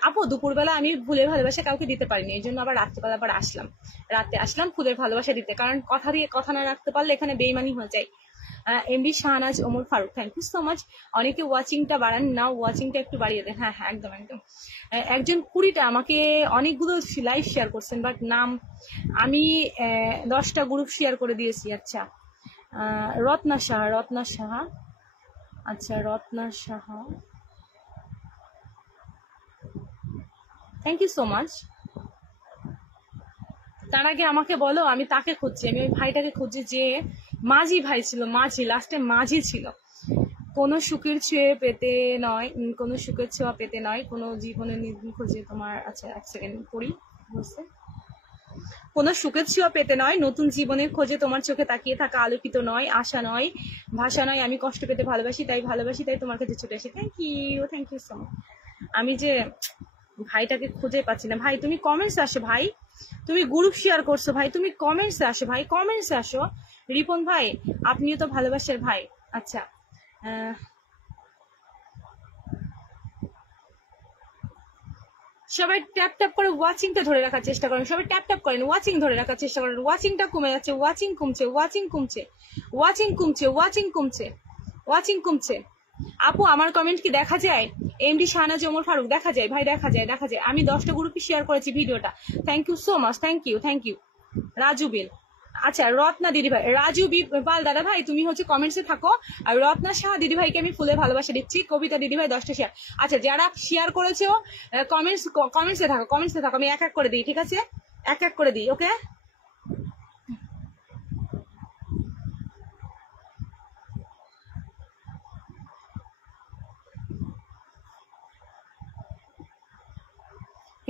আপু, দুপুরবেলা আমি ফুলের ভালোবাসা কাউকে দিতে পারিনি, এই জন্য আবার রাত্রেবেলা আবার আসলাম, রাতে আসলাম ফুলের ভালোবাসা দিতে, কারণ কথা দিয়ে কথা না রাখতে পারলে এখানে বেইমানি হয়ে যায়। MD Shahnaz Omar Faruk, thank you so much. অনেকে ওয়াচিংটা বাড়ান না, ওয়াচিংটা একটু বাড়িয়ে দেন। হ্যাঁ হ্যাঁ, একদম একদম। একজন 20টা আমাকে অনেকগুলো লাইভ শেয়ার করছেন, বাট নাম আমি 10টা গ্রুপ শেয়ার করে দিয়েছি। আচ্ছা, রত্না সাহা, রত্না সাহা, আচ্ছা Ratna Saha, thank you so much. তার আগে আমাকে বলো, আমি তাকে খুঁজছি, আমি ওই ভাইটাকে খুঁজছি যে মাঝি ভাই ছিল, মাঝি, লাস্টে মাঝি ছিল। কোনো সুখের ছোঁয়া পেতে নয়, কোনো সুখের ছোঁয়া পেতে নয়, কোনো জীবনের খোঁজে তোমার। আচ্ছা এক সেকেন্ড পড়ি, বুঝতে। কোনো সুখের ছোঁয়া পেতে নয়, নতুন জীবনের খোঁজে তোমার চোখে তাকিয়ে থাকা আলোকিত নয়, আশা নয়, ভাষা নয়, আমি কষ্ট পেতে ভালোবাসি, তাই ভালোবাসি, তাই তোমার কাছে ছুটে আসি। Thank you so much. আমি যে ভাইটাকে খুঁজে পাচ্ছি না। ভাই তুমি কমেন্টসে আসো, ভাই তুমি গ্রুপ শেয়ার করছো, ভাই তুমি কমেন্টসে আসো, ভাই কমেন্টসে আসো। রিপন ভাই আপনিও তো ভালোবাসার ভাই। আচ্ছা, সবাই ট্যাপ ট্যাপ করে ওয়াচিংটা ধরে রাখার চেষ্টা করেন, সবাই ট্যাপ ট্যাপ করেন, ওয়াচিং ধরে রাখার চেষ্টা করেন। ওয়াচিংটা কমে যাচ্ছে, ওয়াচিং কমছে, ওয়াচিং কমছে, ওয়াচিং কমছে, ওয়াচিং কমছে, ওয়াচিং কমছে। আপু আমার কমেন্ট কি দেখা যায়? এমডি শাহনাজ ওমর ফারুক, দেখা যায় ভাই, দেখা যায়, দেখা যায়। আমি 10টা গ্রুপে শেয়ার করেছি ভিডিওটা। Thank you so much, thank you, thank you. Raju বিল, আচ্ছা রত্না দিদি ভাই, রাজু পাল দাদা ভাই তুমি হচ্ছে কমেন্টসে থাকো। আর রত্না শাহ দিদি ভাইকে আমি ফুলে ভালোবাসা দিচ্ছি। কবিতা দিদি ভাই 10টা শেয়ার। আচ্ছা যারা শেয়ার করেছো কমেন্টসে থাকো, কমেন্টসে থাকো, আমি এক এক করে দিই, ঠিক আছে? এক এক করে দিই, ওকে?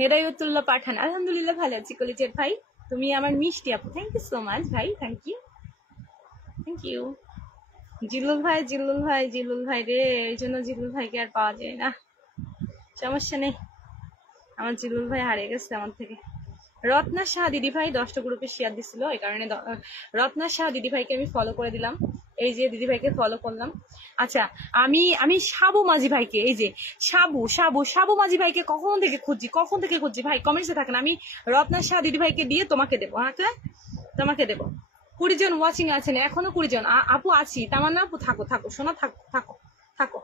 হেদায়তুল্লাহ পাঠান, আলহামদুলিল্লাহ ভালো আছি কলিজার ভাই। তুমি আমার মিষ্টি আপু, থ্যাংক ইউ সো মাচ ভাই, থ্যাংক ইউ থ্যাংক ইউ। জিল্লুল ভাই রে, এই জন্য জিল্লুল ভাইকে আর পাওয়া যায় না, সমস্যা নেই, আমার জিল্লুল ভাই হারিয়ে গেছে আমার থেকে। রত্না শাহ দিদি ভাই 10টা গ্রুপে শেয়ার দিছিল, এই কারণে রত্না শাহ দিদি ভাইকে আমি ফলো করে দিলাম, এই যে দিদি ভাইকে ফলো করলাম। আচ্ছা, আমি সাবু মাঝি ভাইকে, এই যে সাবু মাঝি ভাইকে কখন থেকে খুঁজছি ভাই, কমেন্টসে থাকেন। আমি রত্না শাহ দিদি ভাইকে দিয়ে তোমাকে দেবো, হ্যাঁ তোমাকে দেবো। 20 জন ওয়াচিং আছেন, এখনো 20 জন আপু আছি, তামান্না আপু থাকো শোনা, থাকো।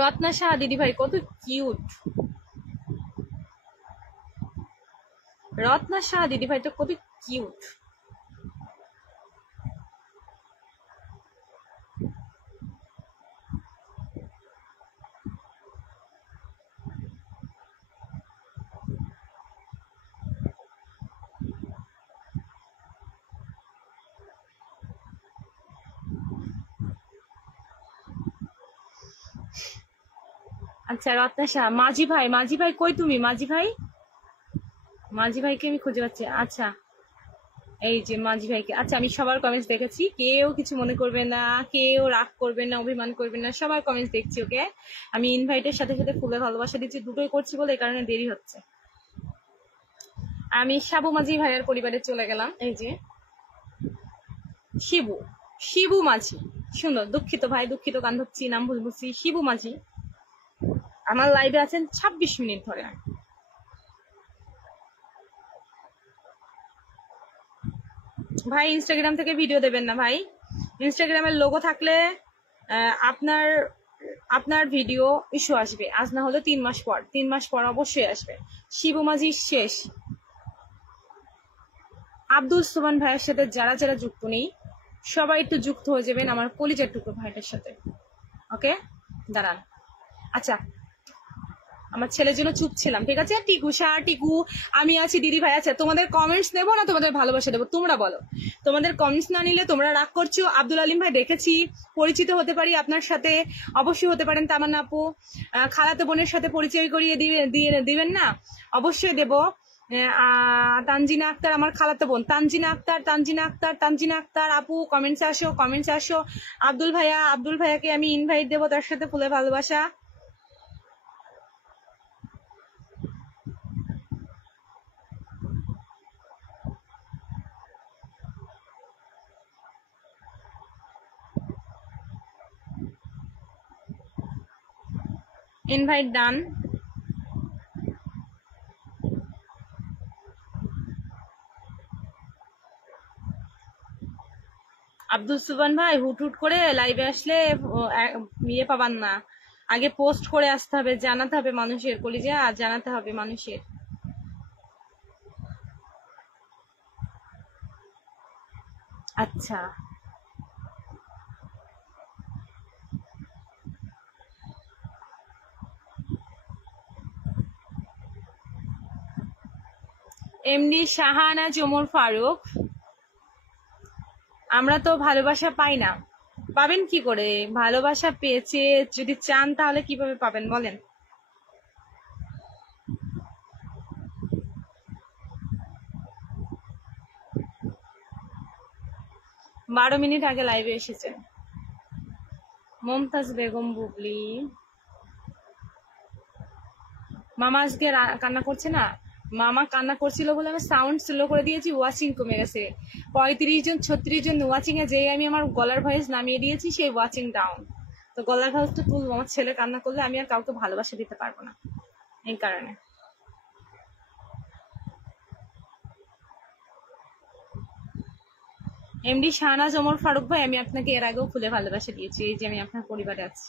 রত্না শাহ দিদি ভাই কত কিউট, রত্না শাহ দিদি ভাই তো কত কিউট। আচ্ছা রত্না শাহ, মাঝি ভাই কই তুমি? মাঝি ভাইকে আমি খুঁজে পাচ্ছি। আচ্ছা এই যে মাঝি ভাইকে, আচ্ছা আমি সবার কমেন্টস দেখেছি, কেউ কিছু মনে করবে না, কেউ রাগ করবে না, অভিমান করবে না, সবার কমেন্টস দেখছি। ওকে, আমি ইনভাইটের সাথে সাথে ফুলে ভালোবাসা দিচ্ছি, দুটোই করছি বলে এই কারণে দেরি হচ্ছে। আমি সাবু মাঝি ভাইয়ের পরিবারে চলে গেলাম, এই যে শিবু মাঝি, সুন্দর, দুঃখিত ভাই, দুঃখিত, গান ধরছি, নাম ভুল বলছি। শিবু মাঝি আমার লাইভে আছেন 26 মিনিট ধরে। ভাই ইনস্টাগ্রাম থেকে ভিডিও দেবেন না ভাই, ইনস্টাগ্রামের লোগো থাকলে আপনার ভিডিও ইস্যু আসবে, আজ না হলে 3 মাস পর অবশ্যই আসবে। শিবু মাঝি শেষ। আব্দুল সুবহান ভাইয়ের সাথে যারা যারা যুক্ত নেই সবাই একটু যুক্ত হয়ে যাবেন আমার কলিজার টুকরো ভাইটার সাথে। ওকে, দাঁড়ান। আচ্ছা, আমার ছেলের জন্য চুপ ছিলাম, ঠিক আছে? টিকু আমি আছি, দিদি ভাই আছে। তোমাদের কমেন্টস দেবো না তোমাদের ভালোবাসা দেবো, তোমরা বলো। তোমাদের কমেন্টস না নিলে তোমরা রাগ করছো। আব্দুল আলিম ভাই দেখেছি, পরিচিত হতে পারি আপনার সাথে, অবশ্যই হতে পারেন। তামান্না আপু, খালাতো বোনের সাথে পরিচয় করিয়ে দিবেন না? অবশ্যই দেবো। তানজিনা আক্তার আমার খালাতো বোন, তানজিনা আক্তার আপু, কমেন্টস আসো। আব্দুল ভাইয়াকে আমি ইনভাইট দেবো, তার সাথে ফুলে ভালোবাসা। ইনভাইট ডান। আব্দুল সুবহান ভাই হুট করে লাইভে আসলে ইয়ে পাবান না, আগে পোস্ট করে আসতে হবে, জানাতে হবে মানুষের, কলিজা জানাতে হবে মানুষের। আচ্ছা, এমডি শাহানা ওমর ফারুক, আমরা তো ভালোবাসা পাই না, পাবেন কি করে? ভালোবাসা পেয়েছে যদি চান তাহলে কিভাবে পাবেন বলেন? বারো মিনিট আগে লাইভে এসেছেন। মমতাজ বেগম বুবলি, মামা আজকে কান্না করছে না? মামা কান্না করছিল বলে আমি সাউন্ড স্লো করে দিয়েছি, ওয়াচিং কমে গেছে। 35 জন 36 জন ওয়াচিং এ, যে আমি আমার গলার ভয়েস নামিয়ে দিয়েছি সেই ওয়াচিং ডাউন। তো গলার ভয়েসটা তুলবো, আমার ছেলে কান্না করলে আমি আর কাউকে ভালোবাসা দিতে পারবো না, এই কারণে। এমডি শাহনাজ ওমর ফারুক ভাই, আমি আপনাকে এর আগেও ফুলে ভালোবাসা দিয়েছি, এই যে আমি আপনার পরিবারে আছি।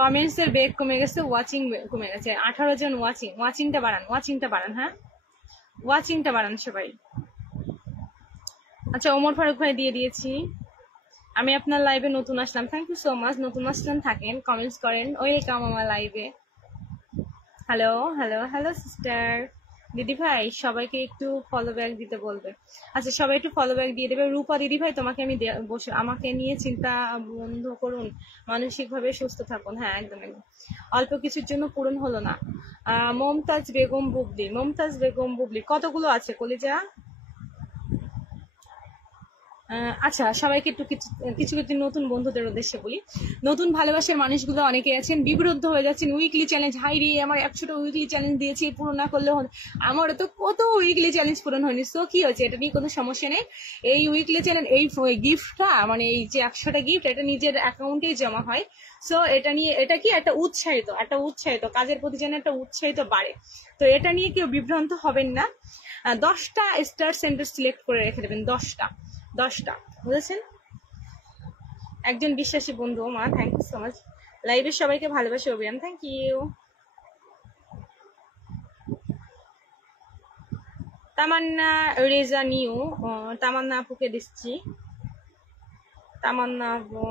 কমেন্টস এর বেগ কমে গেছে, ওয়াচিং কমে গেছে। 18 জন ওয়াচিংটা বাড়ান, হ্যাঁ ওয়াচিংটা বাড়ান সবাই। আচ্ছা, ওমর ফারুক ভাই দিয়ে দিয়েছি। আমি আপনার লাইভে নতুন আসলাম, থ্যাংক ইউ সো মাচ। নতুন আসলেন, থাকেন, কমেন্টস করেন, ওয়েলকাম আমার লাইভে। হ্যালো হ্যালো হ্যালো সিস্টার, দিদি ভাই সবাইকে একটু ফলো ব্যাক দিতে বলবে। আচ্ছা, সবাই একটু ফলো ব্যাক দিয়ে দেবে। রূপা দিদি ভাই, তোমাকে আমি বসে আমাকে নিয়ে চিন্তা বন্ধ করুন, মানসিকভাবে সুস্থ থাকুন। হ্যাঁ, একদম একদম। অল্প কিছুর জন্য পূরণ হলো না। মমতাজ বেগম বুবলি, মমতাজ বেগম বুবলি কতগুলো আছে কলিজা? আচ্ছা, সবাইকে একটু কিছু কিছু কিছু নতুন বন্ধুদের উদ্দেশ্যে বলি। নতুন ভালোবাসার মানুষগুলো অনেকে আছেন, বিভ্রান্ত হয়ে যাচ্ছেন। উইকলি চ্যালেঞ্জ, হাই রে আমার 100টা উইকলি চ্যালেঞ্জ দিয়েছি, পূরণ না করলে আমারও তো কত উইকলি চ্যালেঞ্জ পূরণ হয়নি। সো কি হয়েছে, এটা নিয়ে কোনো সমস্যা নেই। এই উইকলি চ্যালেঞ্জ, এই গিফটটা মানে এই যে 100টা গিফট, এটা নিজের অ্যাকাউন্টেই জমা হয়। সো এটা নিয়ে, এটা কি একটা উৎসাহিত কাজের প্রতি যেন একটা উৎসাহিত বাড়ে। তো এটা নিয়ে কেউ বিভ্রান্ত হবেন না। 10টা স্টার সেন্টার সিলেক্ট করে রেখে দেবেন, 10টা বুঝেছেন? একজন বিশ্বাসী বন্ধু মা, থ্যাংক ইউ সো মাচ। লাইভের সবাইকে ভালোবাসি অভিয়ান, thank you. Tamanna Reza new, Tamanna আপুকে দিচ্ছি। তামান্না আপু,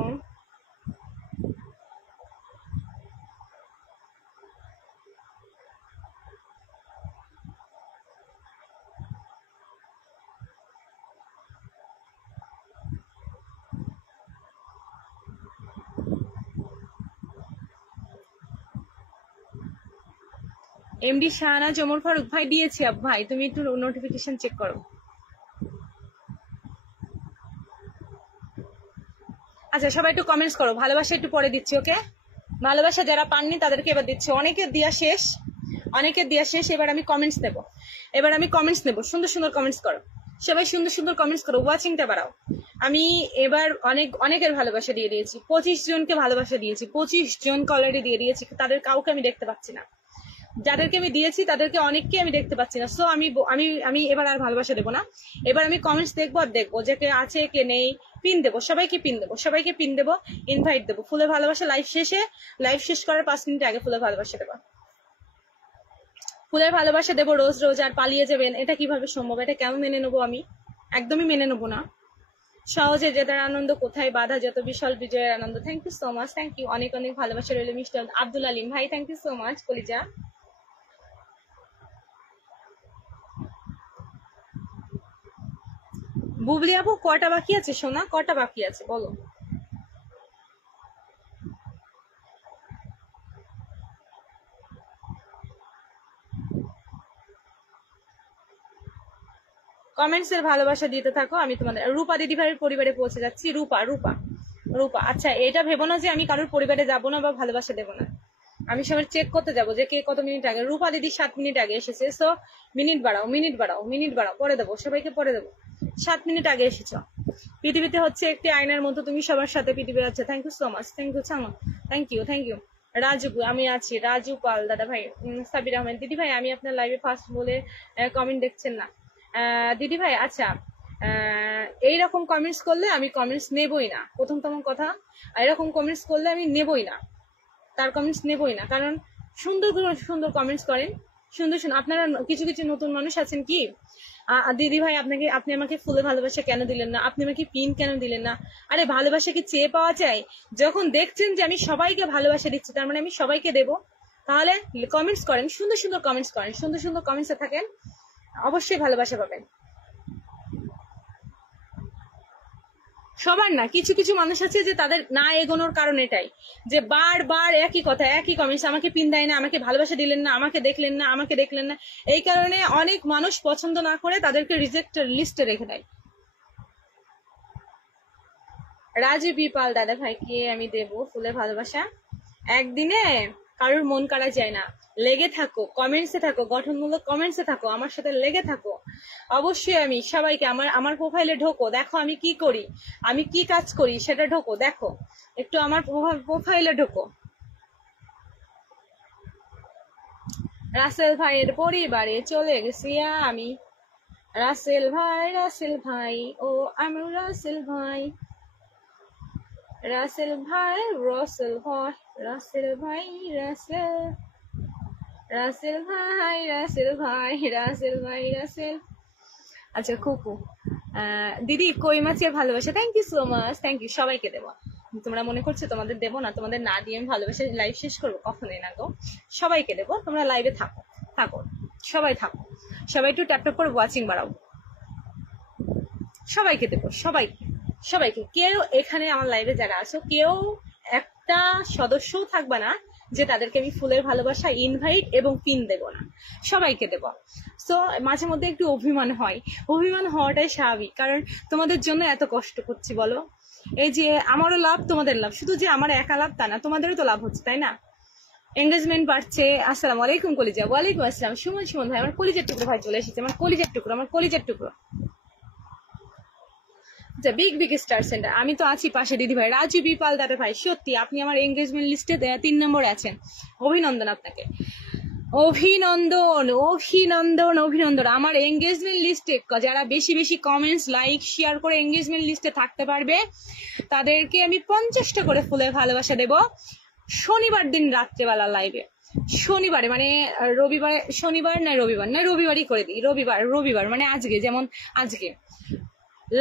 এমডি শাহনাজ ওমর ফারুক ভাই দিয়েছি। আপ ভাই তুমি একটু নোটিফিকেশন চেক করো। আচ্ছা, সবাই একটু কমেন্টস করো, ভালোবাসা একটু পরে দিচ্ছি, ওকে? ভালোবাসা যারা পাননি তাদেরকে এবার দিচ্ছি। অনেকের দেওয়া শেষ, এবার আমি কমেন্টস নেব। সুন্দর সুন্দর কমেন্টস করো, সবাই সুন্দর সুন্দর কমেন্টস করো, ওয়াচিংটা বাড়াও। আমি এবার অনেকের ভালোবাসা দিয়ে দিয়েছি, 25 জনকে ভালোবাসা দিয়েছি, 25 জনকে অলরেডি দিয়ে দিয়েছি। তাদের কাউকে আমি দেখতে পাচ্ছি না, যাদেরকে আমি দিয়েছি তাদেরকে অনেককে আমি দেখতে পাচ্ছি না। সো আমি আমি আমি এবার আর ভালোবাসা দেবো না। এবার আমি কমেন্টস দেখবো আর দেখবো যে কে আছে কে নেই। পিন দেবো, সবাইকে পিন দেবো, ইনভাইট দেবো। ফুলের ভালোবাসা লাইভ শেষ করার 5 মিনিট আগে ফুলের ভালোবাসা দেবো। ফুলের ভালোবাসা দেবো রোজ রোজ, আর পালিয়ে যাবেন এটা কিভাবে সম্ভব? এটা কেমন মেনে নেবো আমি? একদমই মেনে নেবো না। সহজে জেতার আনন্দ কোথায়, বাধা যত বিশাল বিজয়ের আনন্দ। Thank you so much, thank you. অনেক অনেক ভালোবাসা রইল মিস্টার আব্দুল আলিম ভাই, থ্যাংক ইউ সো মাচ কলিজা। বুবলি আপু কটা বাকি আছে সোনা, কটা বাকি আছে বলো? কমেন্টস এর ভালোবাসা দিতে থাকো। আমি তোমাদের রূপা দিদি ভাইয়ের পরিবারে পৌঁছে যাচ্ছি। রূপা আচ্ছা, এটা ভেবো না যে আমি কারোর পরিবারে যাবো না বা ভালোবাসা দেবো না। আমি সবাই চেক করতে যাবো যে কে কত মিনিট আগে। রূপা দিদি 7 মিনিট আগে এসেছে। সো মিনিট বাড়াও, পরে দেবো, সবাইকে পরে দেবো। 7 মিনিট আগে এসেছ। পৃথিবীতে হচ্ছে একটি আয়নার মতো, তুমি সবার সাথে পৃথিবী আছে। Thank you so much, thank you thank you. Raju, আমি আছি, রাজু পাল দাদা ভাই। সাবির আহমেদ দিদি ভাই, আমি আপনার লাইভে ফার্স্ট বলে কমেন্ট দেখছেন না দিদি ভাই। আচ্ছা, এইরকম কমেন্টস করলে আমি কমেন্টস নেবই না, প্রথমতম কথা। এরকম কমেন্টস করলে আমি নেবই না, তার কমেন্টস নেবই না। কারণ সুন্দর সুন্দর কমেন্টস করেন, সুন্দর আপনারা কিছু কিছু নতুন মানুষ আছেন কি দিদি ভাই, আপনি আমাকে ফুলে ভালোবাসা কেন দিলেন না, আপনি আমাকে পিন কেন দিলেন না? আরে ভালোবাসা কি চেয়ে পাওয়া যায়? যখন দেখছেন যে আমি সবাইকে ভালোবাসা দিচ্ছি, তার মানে আমি সবাইকে দেবো। তাহলে কমেন্টস করেন, সুন্দর সুন্দর কমেন্টস করেন, সুন্দর সুন্দর কমেন্টসে থাকেন, অবশ্যই ভালোবাসা পাবেন। সবার না, কিছু কিছু মানুষ আছে যে তাদের না এগোনোর কারণ এটাই, যে বারবার একই কথা, একই কমেন্টস, আমাকে পিন দেয় না, আমাকে ভালোবাসা দিলেন না, আমাকে দেখলেন না। এই কারণে অনেক মানুষ পছন্দ না করে তাদেরকে রিজেক্ট লিস্টে রেখে দেয়। রাজু বিপাল দাদা ভাইকে আমি দেব ফুলে ভালোবাসা। একদিনে কারোর মন কাড়া যায় না। লেগে থাকো, কমেন্টসে থাকো, গঠনমূলক কমেন্টসে থাকো, আমার সাথে লেগে থাকো। অবশ্যই আমি সবাইকে আমার প্রোফাইলে ঢোকো, দেখো আমি কি করি, আমি কি কাজ করি সেটা ঢোকো, দেখো একটু আমার প্রোফাইলে ঢোকো। রাসেল ভাইয়ের পরিবারে চলে গেছি আমি। রাসেল ভাই ও আমি রাসেল ভাই, রাসেল ভাই রাসেল ভাই রাসেল ভাই রাসেল রাসেল ভাই রাসেল ভাই রাসেল ভাই রাসেল আচ্ছা খুকু, দিদি কই মাছের ভালোবাসা, thank you so much, thank you. সবাইকে দেবো। তোমরা মনে করছো তোমাদের দেবো না? তোমাদের না দিয়ে আমি ভালোবাসা লাইভ শেষ করবো? কখনোই না গো। সবাইকে দেবো, তোমরা লাইভে থাকো থাকো, সবাই থাকো, সবাই একটু ট্যাপ ট্যাপ করে ওয়াচিং বাড়াও। সবাইকে দেবো, সবাইকে, সবাইকে। কেউ এখানে আমার লাইভে যারা আছো কেউ একটা সদস্যও থাকবে না যে তাদেরকে আমি ফুলের ভালোবাসা ইনভাইট এবং পিন দেবো না, সবাইকে দেব। সো মাঝে মধ্যে একটু অভিমান হয়, অভিমান হওয়াটাই স্বাভাবিক, কারণ তোমাদের জন্য এত কষ্ট করছি বলো। এই যে আমারও লাভ তোমাদের লাভ, শুধু যে আমার একা লাভ তা না, তোমাদেরও তো লাভ হচ্ছে, তাই না? এঙ্গেজমেন্ট বাড়ছে। আসসালামু আলাইকুম কলিজা। ওয়ালাইকুম আসসালাম। সুমন, সুমন ভাই, আমার কলিজার টুকরো ভাই চলে এসেছে, আমার কলিজার টুকরো, আমার কলিজার টুকরো। বিগ বিগ স্টার সেন্টার, আমি তো আছি পাশে দিদি ভাই। রাজু বিপাল দাদা ভাই, সত্যি আপনি আমার এঙ্গেজমেন্ট লিস্টে 3 নম্বরে আছেন। অভিনন্দন আপনাকে, অভিনন্দন অভিনন্দন অভিনন্দন। আমার এঙ্গেজমেন্ট লিস্টে যারা বেশি বেশি কমেন্টস লাইক শেয়ার করে এঙ্গেজমেন্ট লিস্টে থাকতে পারবে তাদেরকে আমি 50টা করে ফুলের ভালোবাসা দেব শনিবার দিন রাত্রেবেলা লাইভে। শনিবারে মানে রবিবার, শনিবার না রবিবার, না রবিবারই করে দিই, রবিবার রবিবার মানে আজকে, যেমন আজকে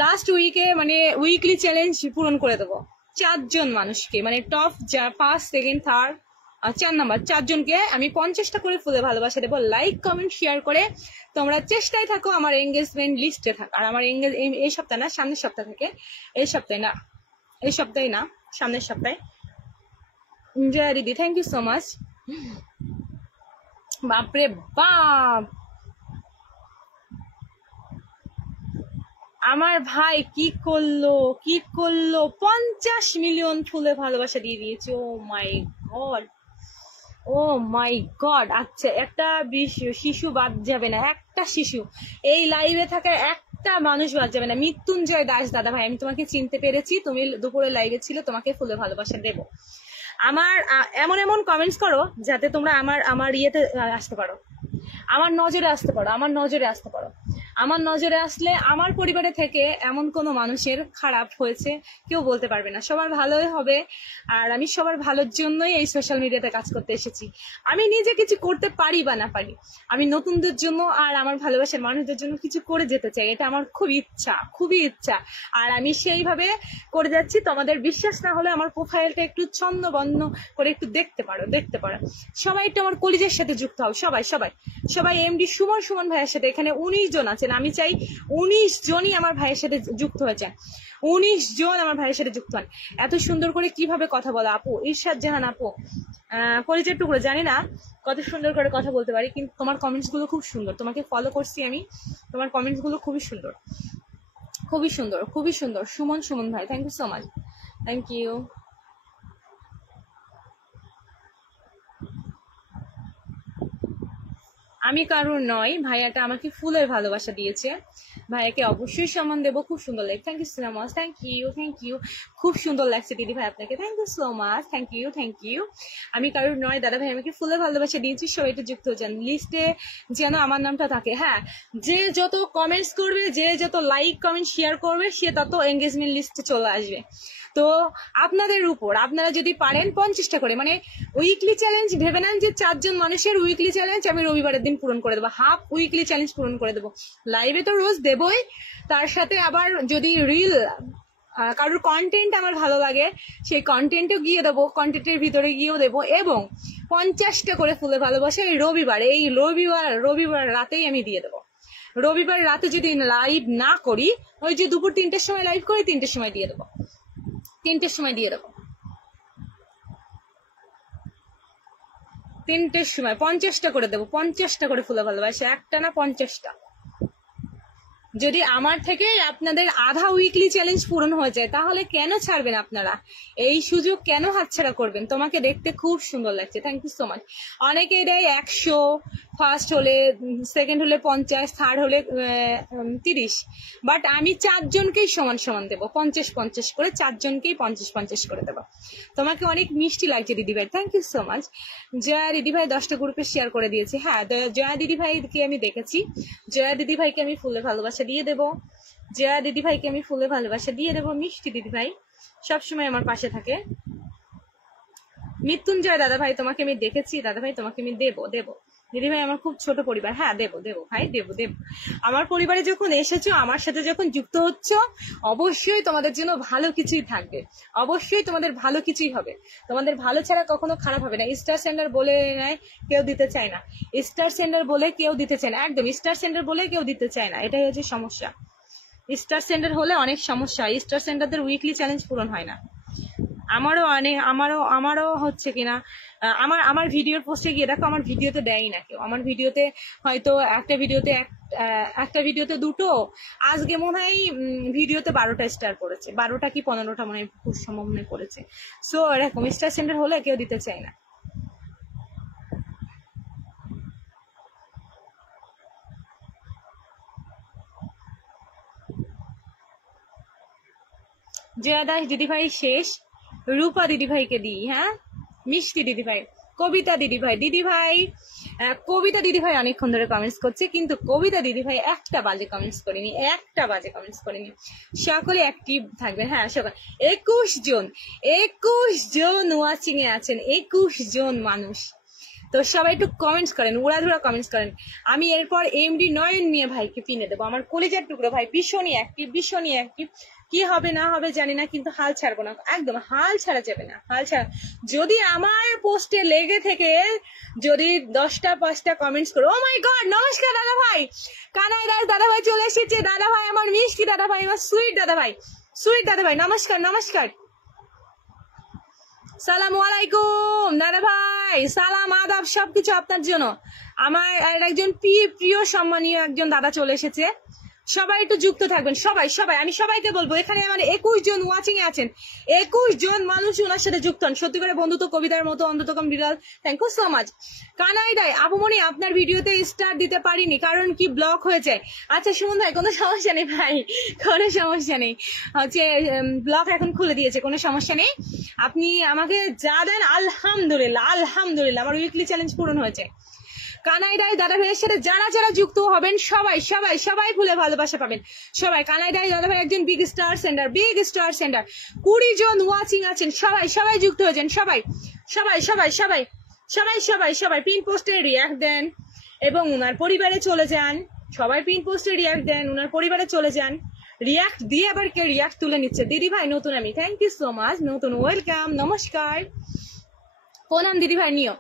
লাস্ট উইকে মানে উইকলি চ্যালেঞ্জ পূরণ করে দেবো 4 জন মানুষকে, মানে টপ যা 1st, 2nd, 3rd আর 4 নাম্বার 4 জনকে আমি 50টা করে ফুলে ভালোবাসা দেবো। লাইক কমেন্ট শেয়ার করে তোমরা চেষ্টায় থাকো আমার এঙ্গেজমেন্ট লিস্টে থাক। আর আমার এই সপ্তাহ না, সামনের সপ্তাহ থেকে, এই সপ্তাহে না, এই সপ্তাহে না, সামনের সপ্তাহে। জয়া দিদি, থ্যাংক ইউ সো মাচ। বাপরে বাপ, আমার ভাই কি করলো, কি করলো, 50 মিলিয়ন ফুলে ভালোবাসা দিয়ে দিয়েছে। ও my god, O my god. আচ্ছা, একটা শিশু বাদ যাবে না, একটা শিশু, এই লাইভে থাকা একটা মানুষ বাদ যাবে না। মৃত্যুঞ্জয় দাস দাদা ভাই, আমি তোমাকে চিনতে পেরেছি, তুমি দুপুরে লাইভে ছিল, তোমাকে ফুলে ভালোবাসা দেবো। আমার এমন এমন কমেন্টস করো যাতে তোমরা আমার ইয়েতে আসতে পারো, আমার নজরে আসতে পারো, আমার নজরে আসতে পারো। আমার নজরে আসলে আমার পরিবারে থেকে এমন কোনো মানুষের খারাপ হয়েছে কেউ বলতে পারবে না, সবার ভালোই হবে। আর আমি সবার ভালোর জন্যই এই সোশ্যাল মিডিয়াতে কাজ করতে এসেছি। আমি নিজে কিছু করতে পারি বা না পারি, আমি নতুনদের জন্য আর আমার ভালোবাসার মানুষদের জন্য কিছু করে যেতে চাই, এটা আমার খুব ইচ্ছা, খুবই ইচ্ছা। আর আমি সেইভাবে করে যাচ্ছি। তোমাদের বিশ্বাস না হলে আমার প্রোফাইলটা একটু ছন্দ বন্ধ করে একটু দেখতে পারো, দেখতে পারো। সবাই একটু আমার কলিজের সাথে যুক্ত হও, সবাই সবাই সবাই। এমডি সুমন, সুমন ভাইয়ের সাথে এখানে 19 জন আছেন, আমি চাই 19 জনই আমার ভাইয়ের সাথে যুক্ত হয়ে যান, 19 জন আমার ভাইয়ের সাথে যুক্ত হন। এত সুন্দর করে কিভাবে কথা বলা আপু, ইরশাদ জাহান আপু, কলিজের টুকরো, জানি না কত সুন্দর করে কথা বলতে পারি, কিন্তু তোমার কমেন্টস গুলো খুব সুন্দর, তোমাকে ফলো করছি আমি, তোমার কমেন্টস গুলো খুবই সুন্দর, খুবই সুন্দর, খুবই সুন্দর। সুমন, সুমন ভাই, thank you so much, thank you. আমি কারোর নয়, ভাইয়াটা আমাকে ফুলের ভালোবাসা দিয়েছে, ভাইয়াকে অবশ্যই সম্মান দেবো। খুব সুন্দর লাগে, thank you so much, thank you, thank you. খুব সুন্দর লাগছে দিদি ভাই আপনাকে, thank you so much, thank you, thank you. আমি কারোর নয়, দাদা ভাই আমাকে ফুলের ভালোবাসা দিয়েছি, সবাই একটু যুক্ত হয়ে যান লিস্টে, যেন আমার নামটা থাকে। হ্যাঁ, যে যত কমেন্টস করবে, যে যত লাইক কমেন্ট শেয়ার করবে, সে তত এঙ্গেজমেন্ট লিস্টে চলে আসবে। তো আপনাদের উপর, আপনারা যদি পারেন 50টা করে, মানে উইকলি চ্যালেঞ্জ ভেবে নেন যে 4 জন মানুষের উইকলি চ্যালেঞ্জ আমি রবিবারের দিন পূরণ করে দেবো, হাফ উইকলি চ্যালেঞ্জ পূরণ করে দেবো। লাইভে তো রোজ দেবই, তার সাথে আবার যদি রিল কারোর কন্টেন্ট আমার ভালো লাগে সেই কন্টেন্টও গিয়ে দেবো, কন্টেন্টের ভিতরে গিয়েও দেবো। এবং 50টা করে ফুলে ভালোবাসা এই রবিবার, এই রবিবার রাতেই আমি দিয়ে দেবো। রবিবার রাতে যদি লাইভ না করি, ওই যে দুপুর 3টের সময় লাইভ করি, 3টের সময় দিয়ে দেবো, 3টের সময় দিয়ে দেবো, 3টের সময় 50টা করে দেবো, 50টা করে ফুলে ভালোবাসা, একটা না 50টা। যদি আমার থেকে আপনাদের আধা উইকলি চ্যালেঞ্জ পূরণ হয়ে যায় তাহলে কেন ছাড়বেন আপনারা, এই সুযোগ কেন হাতছাড়া করবেন? তোমাকে দেখতে খুব সুন্দর লাগছে, থ্যাংক ইউ সো মাচ। অনেকে দেয় 100, ফার্স্ট হলে, সেকেন্ড হলে 50, থার্ড হলে 30, বাট আমি 4 জনকেই সমান সমান দেবো, 50-50 করে, 4 জনকেই 50-50 করে দেবো। তোমাকে অনেক মিষ্টি লাগছে দিদিভাই, thank you so much. Jaya দিদিভাই 10টা গ্রুপে শেয়ার করে দিয়েছে। হ্যাঁ, জয়া দিদিভাইকে আমি দেখেছি, জয়া দিদিভাইকে আমি ফুলে ভালোবাসা দিয়ে দেবো, জয়া দিদিভাইকে আমি ফুলে ভালোবাসা দিয়ে দেবো। মিষ্টি দিদিভাই সবসময় আমার পাশে থাকে। মৃত্যুঞ্জয় দাদা ভাই, তোমাকে আমি দেখেছি দাদা ভাই, তোমাকে আমি দেবো দেবো দিদি ভাই আমার খুব ছোট পরিবার, হ্যাঁ দেবো দেবো ভাই, দেবো দেবো। আমার পরিবারে যখন এসেছো, আমার সাথে যখন যুক্ত হচ্ছ, অবশ্যই তোমাদের জন্য ভালো কিছুই থাকবে, অবশ্যই তোমাদের ভালো কিছুই হবে। তোমাদের ভালো ছাড়া কখনো খারাপ হবে না। স্টার সেন্টার বলে নেয় কেউ দিতে চায় না, স্টার সেন্টার বলে কেউ দিতে চায় না, একদম স্টার সেন্টার বলে কেউ দিতে চায় না, এটাই হচ্ছে সমস্যা। স্টার সেন্টার হলে অনেক সমস্যা, স্টার সেন্টারদের উইকলি চ্যালেঞ্জ পূরণ হয় না। আমারও হচ্ছে কিনা, আমার আমার ভিডিওর পোস্টে গিয়ে দেখো, আমার ভিডিওতে দেয়ই না কেউ। আমার ভিডিওতে হয়তো একটা ভিডিওতে দুটো, আজকে মনে হয় ভিডিওতে 12টা স্টার করেছে, 12টা কি 15টা মনে হয়, খুব সম্ভব মনে করেছে। সো এরকম স্টার সেন্টার হলে কেউ দিতে চায় না। জয়া দাস দিদিভাই শেষ, রূপা দিদিভাইকে দিই, হ্যাঁ মিষ্টি দিদিভাই, কবিতা দিদিভাই, দিদিভাই কবিতা দিদিভাই অনেকক্ষণ ধরে কমেন্টস করছে, কিন্তু কবিতা দিদিভাই একটা বাজে কমেন্টস করেনি, একটা বাজে কমেন্টস করেনি। সকলে অ্যাক্টিভ থাকবে, হ্যাঁ সকলে। 21 জন ওয়াচিং এ আছেন, 21 জন মানুষ। তো সবাই একটু কমেন্টস করেন, উড়াধুরা কমেন্টস করেন। আমি এরপর এমডি নয়ন মিয়া ভাইকে পিনে দেবো, আমার কলেজের টুকরো ভাই, ভীষণই অ্যাক্টিভ, ভীষণই অ্যাক্টিভ। কি হবে না হবে জানি না, কিন্তু হাল ছাড়বো না, একদম হাল ছাড়া যাবে না, হাল ছাড়া। যদি আমার পোস্টে লেগে থেকে যদি 10টা 5টা কমেন্টস করো, ও মাই গড, নমস্কার দাদা ভাই, কানাই দাস দাদা ভাই চলে এসেছে, দাদা ভাই আমার মিষ্টি দাদা ভাই, আমার সুইট দাদা ভাই, সুইট দাদা ভাই, নমস্কার নমস্কার, সালাম আলাইকুম দাদা ভাই, সালাম আদাব সবকিছু আপনার জন্য। আমার একজন প্রিয় সম্মানীয় একজন দাদা চলে এসেছে, সবাই একটু যুক্ত থাকবেন, সবাই সবাই, আমি সবাইকে বলবো, এখানে আমার 21 জন ওয়াচিং এ আছেন, 21 জন মানুষ ওনার সাথে যুক্ত হন। সত্যি করে বন্ধুত্ব কবিতার মতো অন্তত কম বিড়াল, thank you so much. Kanai দাই আপুমনি, আপনার ভিডিওতে স্টার দিতে পারিনি, কারণ কি ব্লক হয়েছে। আচ্ছা সুমন ভাই, কোনো সমস্যা নেই ভাই, কোনো সমস্যা নেই, হচ্ছে ব্লক এখন খুলে দিয়েছে, কোনো সমস্যা নেই। আপনি আমাকে যা দেন আলহামদুলিল্লাহ, আলহামদুলিল্লাহ আমার উইকলি চ্যালেঞ্জ পূরণ হয়েছে। কানাই দাই দাদা ভাইয়ের সাথে যারা যারা যুক্ত হবেন, সবাই সবাই সবাই ফুলে ভালোবাসা পাবেন সবাই। কানাই দাই দাদা ভাই একজন big star centre, big star centre, 20 জন ওয়াচিং আছেন, সবাই সবাই যুক্ত হয়ে যান, সবাই সবাই সবাই সবাই সবাই সবাই সবাই পিন পোস্টে রিয়াক্ট দেন এবং উনার পরিবারে চলে যান। সবাই পিন পোস্টে রিয়াক্ট দেন, উনার পরিবারে চলে যান। রিয়াক্ট দিয়ে আবার কে রিয়াক্ট তুলে নিচ্ছে, দিদি ভাই নতুন আমি, থ্যাংক ইউ সো মাচ, নতুন ওয়েলকাম, নমস্কার। প্রণাম দিদি ভাই নিও।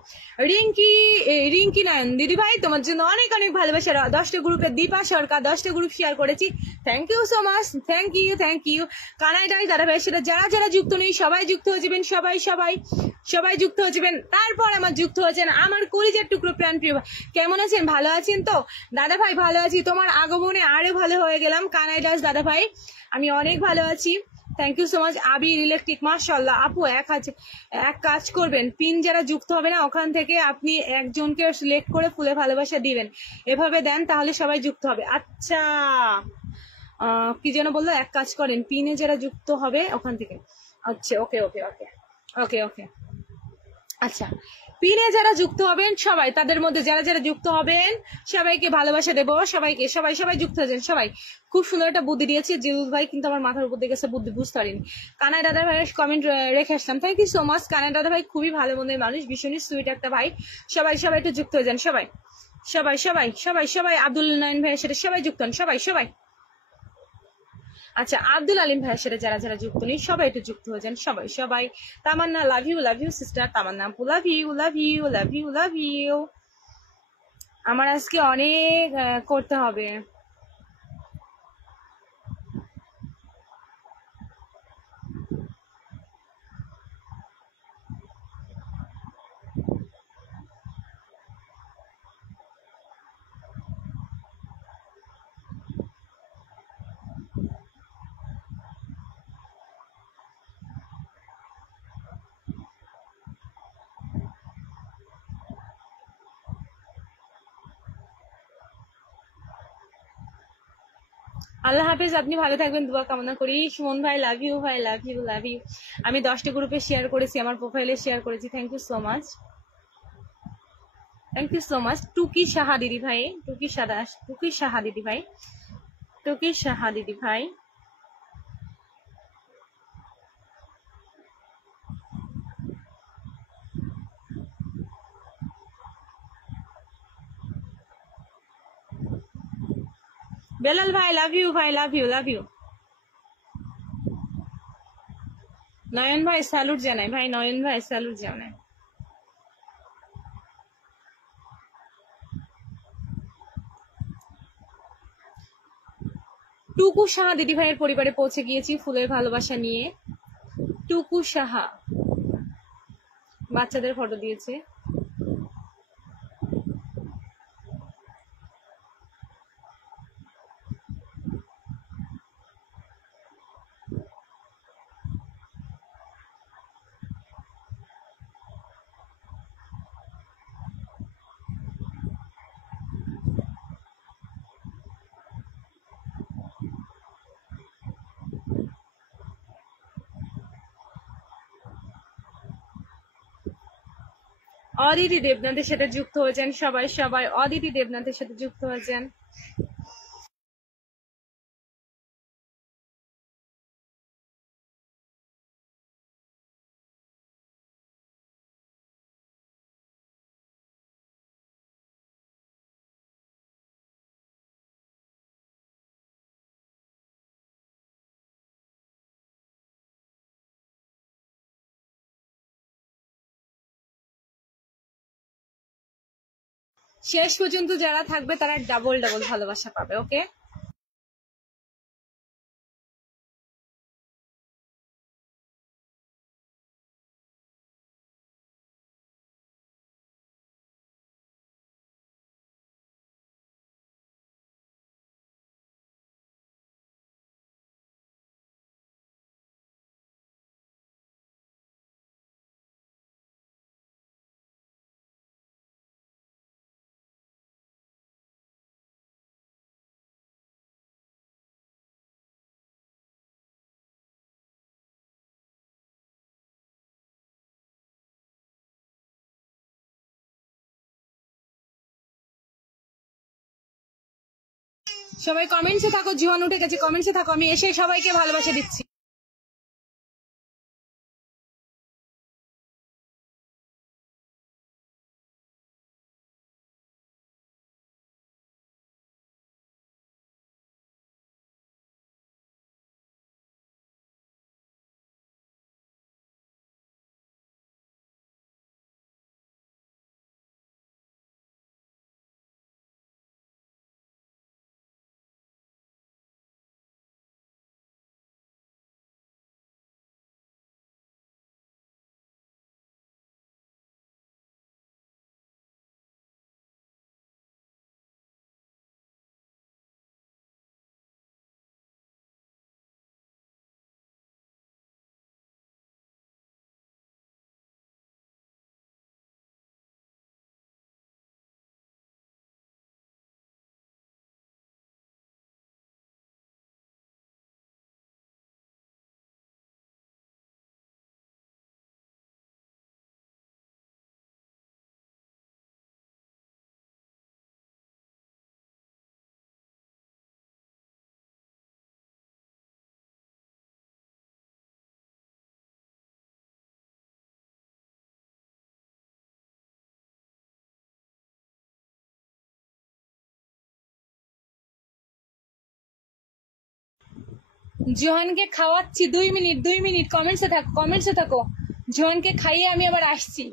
রিঙ্কি নয়ন দিদি ভাই, তোমার জন্য অনেক অনেক ভালোবাসা। 10টা গ্রুপে দীপা সরকার 10টা গ্রুপ শেয়ার করেছি, thank you so much, thank you thank you. Kanai দাই দাদা ভাই সেটা যারা যারা যুক্ত নেই সবাই যুক্ত হয়ে যাবেন, সবাই সবাই সবাই যুক্ত হয়ে যাবেন। তারপর আমার যুক্ত হয়েছেন আমার কলিজার টুকরো প্রাণ প্রিয় ভাই, কেমন আছেন, ভালো আছেন তো? দাদা ভাই ভালো আছি, তোমার আগমনে আরো ভালো হয়ে গেলাম কানাই দাস দাদা ভাই, আমি অনেক ভালো আছি, thank you so much. Abir electric, মাশাআল্লাহ আপু, এক কাজ করবেন, পিন যারা যুক্ত হবে না ওখান থেকে আপনি একজনকে সিলেক্ট করে ফুলে ভালোবাসা দিবেন, এভাবে দেন তাহলে সবাই যুক্ত হবে। আচ্ছা কি যেন বললো, এক কাজ করেন, পিনে যারা যুক্ত হবে ওখান থেকে, আচ্ছা ওকে ওকে ওকে ওকে ওকে, আচ্ছা পিনে যারা যুক্ত হবেন সবাই, তাদের মধ্যে যারা যারা যুক্ত হবেন সবাইকে ভালোবাসা দেবো, সবাইকে, সবাই সবাই যুক্ত হয়েছেন সবাই। খুব সুন্দর একটা বুদ্ধি দিয়েছে জিলুল ভাই, কিন্তু আমার মাথার উপর দিয়ে গেছে, বুদ্ধি বুঝতে পারিনি। কানাই দাদা ভাইয়ের কমেন্ট রেখে আসলাম, thank you so much. Kanai দাদা ভাই খুবই ভালো মনের মানুষ, ভীষণই সুইট একটা ভাই, সবাই সবাই একটু যুক্ত হয়ে যান, সবাই সবাই সবাই সবাই সবাই। আব্দুল নয়ন ভাইয়ের সাথে সবাই যুক্ত হন, সবাই সবাই। আচ্ছা আব্দুল আলিম ভাইয়ের সাথে যারা যারা যুক্ত নেই সবাই একটু যুক্ত হয়ে যান, সবাই সবাই। তামান্না, লাভ ইউ সিস্টার তামান্না আপু, love you love you love you love you. আমার আজকে অনেক করতে হবে। আল্লাহ হাফেজ, আপনি ভালো থাকবেন, দোয়া কামনা করি। সুমন ভাই লাভ ইউ ভাই, লাভ ইউ লাভ ইউ। আমি 10টা গ্রুপে শেয়ার করেছি, আমার প্রোফাইলে শেয়ার করেছি, thank you so much, thank you so much. Tuki Saha দিদি ভাই, টুকি সাহা দিদি ভাই, টুকি সাহা দিদি ভাই। বেলাল ভাই লাভ ইউ, ভাই লাভ ইউ, লাভ ইউ। নয়ন ভাই স্যালুট জানাই, ভাই নয়ন ভাই স্যালুট জানাই। টুকু সাহা দিদি ভাইয়ের পরিবারে পৌঁছে গিয়েছি ফুলের ভালোবাসা নিয়ে। টুকু সাহা বাচ্চাদের ফটো দিয়েছে। অদিতি দেবনাথের সাথে যুক্ত হয়েছেন সবাই, সবাই অদিতি দেবনাথের সাথে যুক্ত হয়েছেন। শেষ পর্যন্ত যারা থাকবে তারা ডাবল ডাবল ভালোবাসা পাবে, ওকে। সবাই কমেন্টসে থাকো, জীবন উঠে গেছে, কমেন্টসে থাকো, আমি এসে সবাইকে ভালোবাসা দিচ্ছি। জোহানকে খাওয়াচ্ছি, 2 মিনিট, 2 মিনিট, কমেন্টসে থাকো, কমেন্টসে থাকো। জোহানকে খাইয়ে আমি আবার আসছি।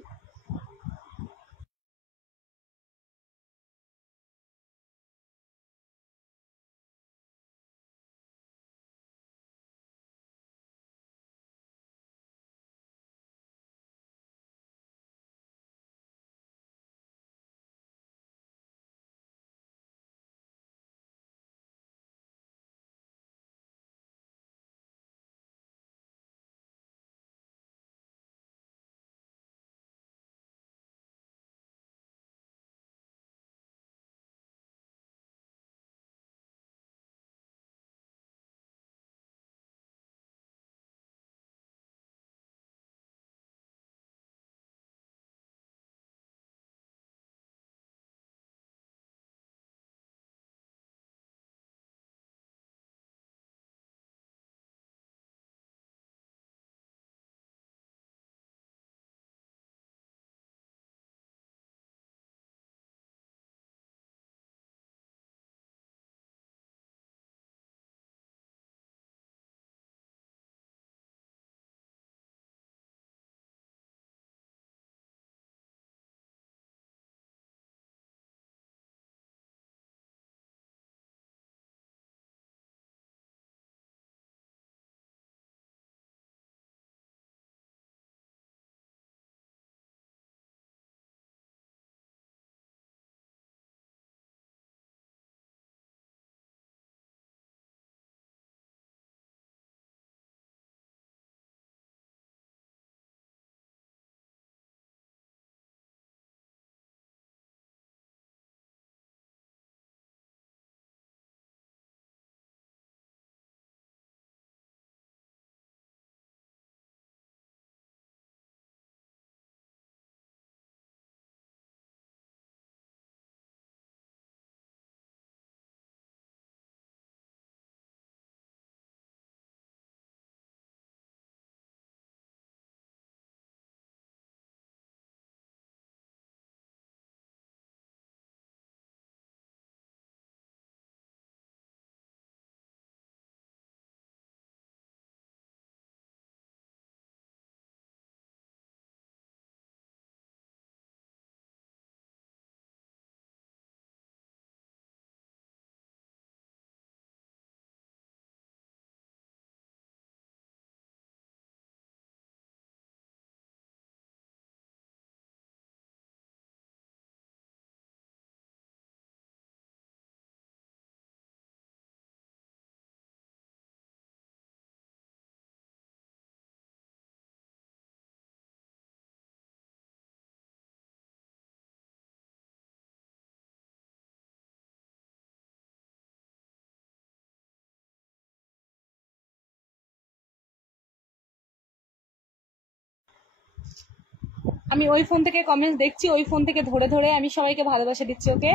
আমি ওই ফোন থেকে কমেন্টস দেখছি, ওই ফোন থেকে ধরে ধরে আমি সবাইকে ভালোবাসা দিচ্ছি। ওকে,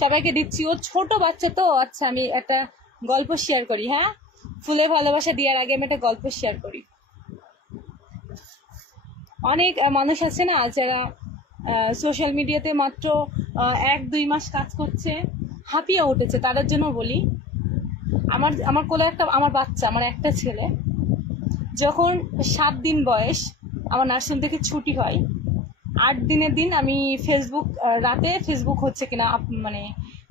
সবাইকে দিচ্ছি। ও ছোট বাচ্চা তো। আচ্ছা, আমি একটা গল্প শেয়ার করি। হ্যাঁ, ফুলে ভালোবাসা দেওয়ার আগে আমি একটা গল্প শেয়ার করি। অনেক মানুষ আছে না যারা সোশ্যাল মিডিয়াতে মাত্র 1-2 মাস কাজ করছে, হাঁপিয়ে উঠেছে, তাদের জন্য বলি। আমার কোলে আমার বাচ্চা, আমার একটা ছেলে, যখন 7 দিন বয়স আমার নার্সিং থেকে ছুটি হয়, 8 দিনের দিন আমি ফেসবুক, রাতে ফেসবুক হচ্ছে কিনা মানে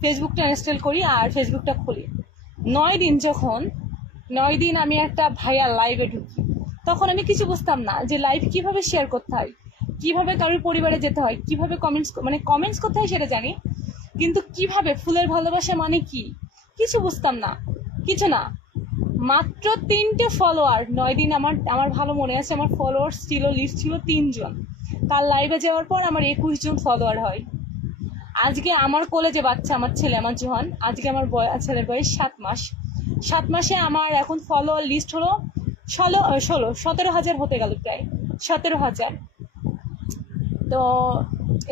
ফেসবুকটা ইনস্টল করি আর ফেসবুকটা খুলি। 9 দিন আমি একটা ভাইয়ার লাইভে ঢুকি। তখন আমি কিছু বুঝতাম না যে লাইভ কিভাবে শেয়ার করতে হয়, কিভাবে কারোর পরিবারে যেতে হয়, কিভাবে কমেন্টস করতে হয় সেটা জানি, কিন্তু কিভাবে ফুলের ভালোবাসা মানে কি কিছু বুঝতাম না, কিছু না। মাত্র 3টে ফলোয়ার, 9 দিন আমার ভালো মনে আছে, আমার ফলোয়ার্স ছিল, লিস্ট ছিল 3 জন। তার লাইভে যাওয়ার পর আমার 21 জন ফলোয়ার হয়। আজকে আমার কোলে যে বাচ্চা, আমার ছেলে, আমার জোহান, আজকে আমার ছেলের বয়স 7 মাস। 7 মাসে আমার এখন ফলোয়ার লিস্ট হলো 17,000 হতে গেল, প্রায় 17,000। তো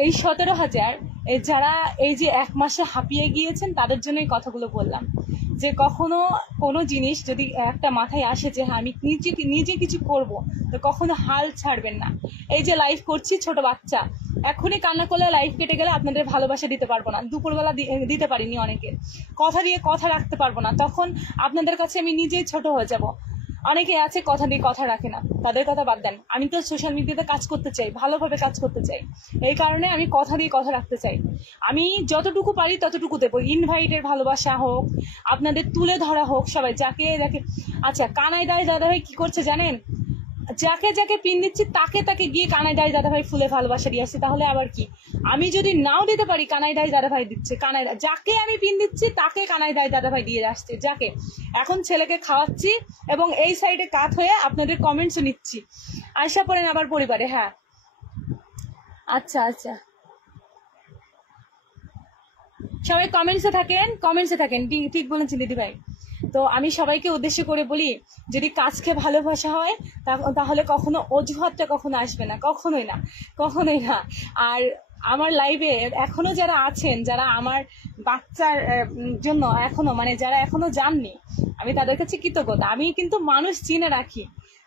এই 17,000 যারা এই যে 1 মাসে হাঁপিয়ে গিয়েছেন তাদের জন্য এই কথাগুলো বললাম, যে কখনো কোনো জিনিস যদি একটা মাথায় আসে যে হ্যাঁ আমি নিজে কিছু করব, তো কখনো হাল ছাড়বেন না। এই যে লাইভ করছি, ছোট বাচ্চা এখনই কান্না করলে লাইভ কেটে গেলে আপনাদের ভালোবাসা দিতে পারবো না। দুপুরবেলা দিতে পারিনি, অনেকে কথা দিয়ে কথা রাখতে পারবো না, তখন আপনাদের কাছে আমি নিজেই ছোট হয়ে যাব। অনেকে আছে কথা দিয়ে কথা রাখে না, তাদের কথা বাদ দেন। আমি তো সোশ্যাল মিডিয়াতে কাজ করতে চাই, ভালোভাবে কাজ করতে চাই, এই কারণে আমি কথা দিয়ে কথা রাখতে চাই। আমি যতটুকু পারি ততটুকু দেবো। ইনভাইটের ভালোবাসা হোক, আপনাদের তুলে ধরা হোক, সবাই যাকে যাকে। আচ্ছা, কানাই দাদাভাই কি করছে জানেন? যাকে যাকে পিন দিচ্ছি তাকে গিয়ে কানাই দাদাভাই ফুলে ভালোবাসা দিয়ে আসছে। তাহলে আবার কি, আমি যদি নাও দিতে পারি, কানাই দাদাভাই দিচ্ছে। যাকে আমি পিন দিচ্ছি তাকে কানাই দাদাভাই দিয়ে আসছে। যাকে এখন ছেলেকে খাওয়াচ্ছি এবং এই সাইডে কাত হয়ে আপনাদের কমেন্টসও নিচ্ছি। আশা করেন আবার পরিবারে। হ্যাঁ, আচ্ছা আচ্ছা, সবাই কমেন্টসে থাকেন। ঠিক বলেছেন দিদি ভাই। তো আমি সবাইকে উদ্দেশ্য করে বলি, যদি কাজকে ভালোবাসা হয় তাহলে কখনো অজুহাতটা কখনো আসবে না, কখনোই না। আর আমার লাইভে এখনো যারা আছেন, যারা আমার বাচ্চার জন্য এখনো যারা এখনো জাননি, আমি তাদের কাছে কৃতজ্ঞতা। আমি কিন্তু মানুষ চিনে রাখি,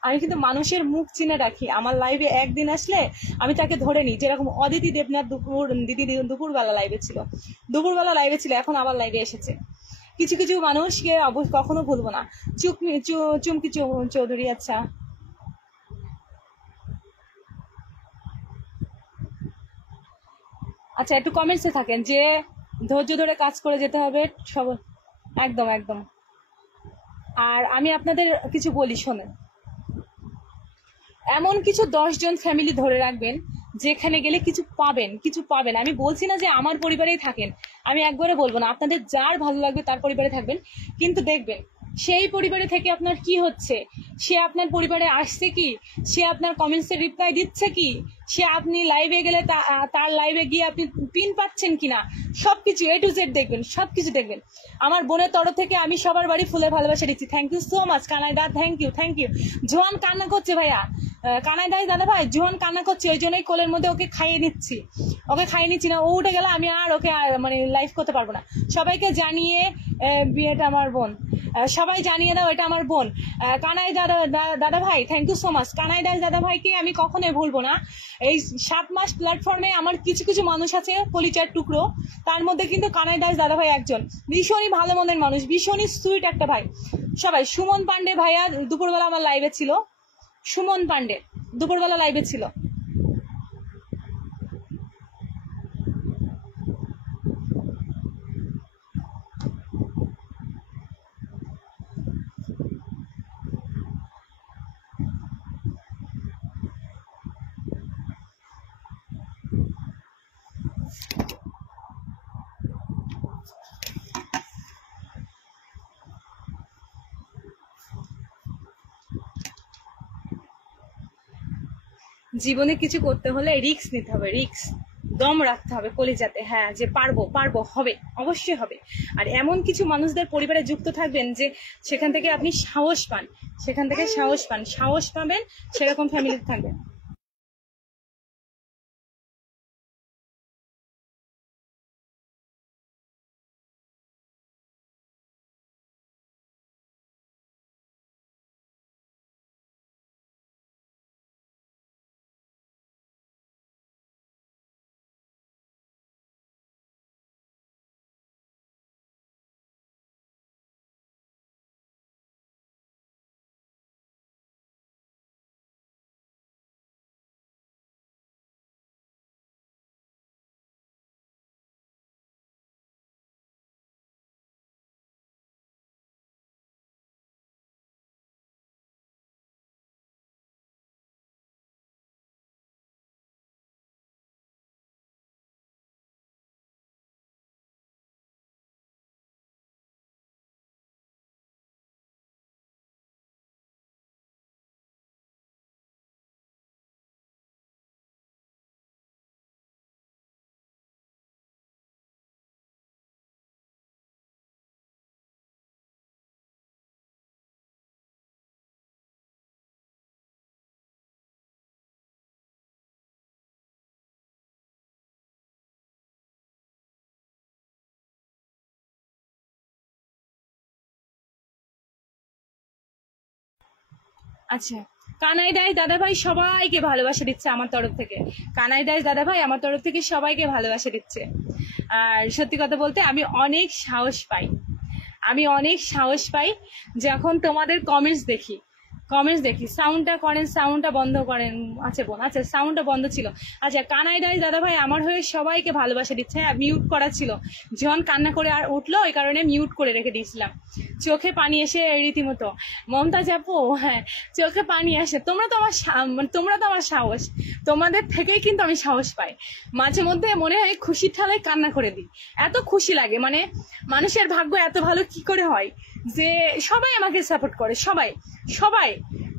আমি কিন্তু মানুষের মুখ চিনে রাখি। আমার লাইভে একদিন আসলে আমি তাকে ধরে নিই, যেরকম অদিতি দেবনাথ দিদি দুপুরবেলা লাইভে ছিল, এখন আবার লাইভে এসেছে। কিছু কিছু মানুষকে কখনো ভুলবো না। চুমকি চৌধুরী, আচ্ছা আচ্ছা, একটু কমেন্টসে থাকেন যে ধৈর্য ধরে কাজ করে যেতে হবে সব। একদম একদম। আর আমি আপনাদের কিছু বলি, শোনেন। এমন কিছু 10 জন ফ্যামিলি ধরে রাখবেন যেখানে গেলে কিছু পাবেন। আমি বলছি না যে আমার পরিবারেই থাকেন, আমি একবারে বলবো না, আপনাদের যার ভালো লাগবে তার পরিবারে থাকবেন, কিন্তু দেখবেন সেই পরিবারে থেকে আপনার কি হচ্ছে, সে আপনার পরিবারে আসছে কি, সে আপনার কমেন্টসের রিপ্লাই দিচ্ছে কি, সে আপনি লাইভে গেলে তার লাইভে গিয়ে আপনি পিন পাচ্ছেন কিনা, সবকিছু A to Z দেখবেন, সবকিছু দেখবেন। আমার বোনের তরফ থেকে আমি সবার বাড়ি ফুলে ভালোবাসা দিচ্ছি। Thank you so much Kanai দা, থ্যাংক ইউ। জোয়ান কান্না করছে ভাইয়া, কানাই দাদা ভাই, জোয়ান কান্না করছে, ওই জন্যই কোলের মধ্যে ওকে খাইয়ে নিচ্ছি না। ও উঠে গেলে আমি আর ওকে লাইভ করতে পারবো না। সবাইকে জানিয়ে বিয়েটা আমার বোন, সবাই জানিয়ে দাও এটা আমার বোন। কানাই দাদা ভাই, thank you so much. Kanai দাদা ভাইকে আমি কখনোই ভুলবো না। এই 7 মাস প্ল্যাটফর্মে আমার কিছু কিছু মানুষ আছে কলিজার টুকরো, তার মধ্যে কিন্তু কানাই দাদা ভাই একজন। ভীষণই ভালো মনের মানুষ, ভীষণই সুইট একটা ভাই। সবাই, সুমন পান্ডে ভাইয়া দুপুরবেলা আমার লাইভে ছিল, সুমন পান্ডে দুপুরবেলা লাইভে ছিল। জীবনে কিছু করতে হলে রিস্ক নিতে হবে, দম রাখতে হবে কলিজাতে। হ্যাঁ, যে পারবো, হবে, অবশ্যই হবে। আর এমন কিছু মানুষদের পরিবারে যুক্ত থাকবেন যে সেখান থেকে আপনি সাহস পাবেন, সেরকম ফ্যামিলিতে থাকবেন। আচ্ছা, কানাই দাস দাদা ভাই সবাইকে ভালোবাসা দিচ্ছে আমার তরফ থেকে। কানাই দাস দাদা ভাই আমার তরফ থেকে সবাইকে ভালোবাসা দিচ্ছে। আর সত্যি কথা বলতে আমি অনেক সাহস পাই, আমি অনেক সাহস পাই যখন তোমাদের কমেন্টস দেখি। সাউন্ডটা করেন, সাউন্ডটা বন্ধ করেন। আচ্ছা বোন, আচ্ছা সাউন্ডটা বন্ধ ছিল। আচ্ছা, কানাই দাস দাদা ভাই আমার হয়ে সবাইকে ভালোবাসা দিচ্ছে। হ্যাঁ, মিউট করা ছিল, জন কান্না করে আর উঠলো, ওই কারণে মিউট করে রেখে দিয়েছিলাম। চোখে পানি এসে রীতিমতো, মমতাজ আপু, হ্যাঁ চোখে পানি আসে। তোমরা তো আমার সাহস, তোমাদের থেকেই কিন্তু আমি সাহস পাই। মাঝে মধ্যে মনে হয় খুশির ঠালায় কান্না করে দিই, এত খুশি লাগে। মানে মানুষের ভাগ্য এত ভালো কি করে হয় যে সবাই আমাকে সাপোর্ট করে, সবাই সবাই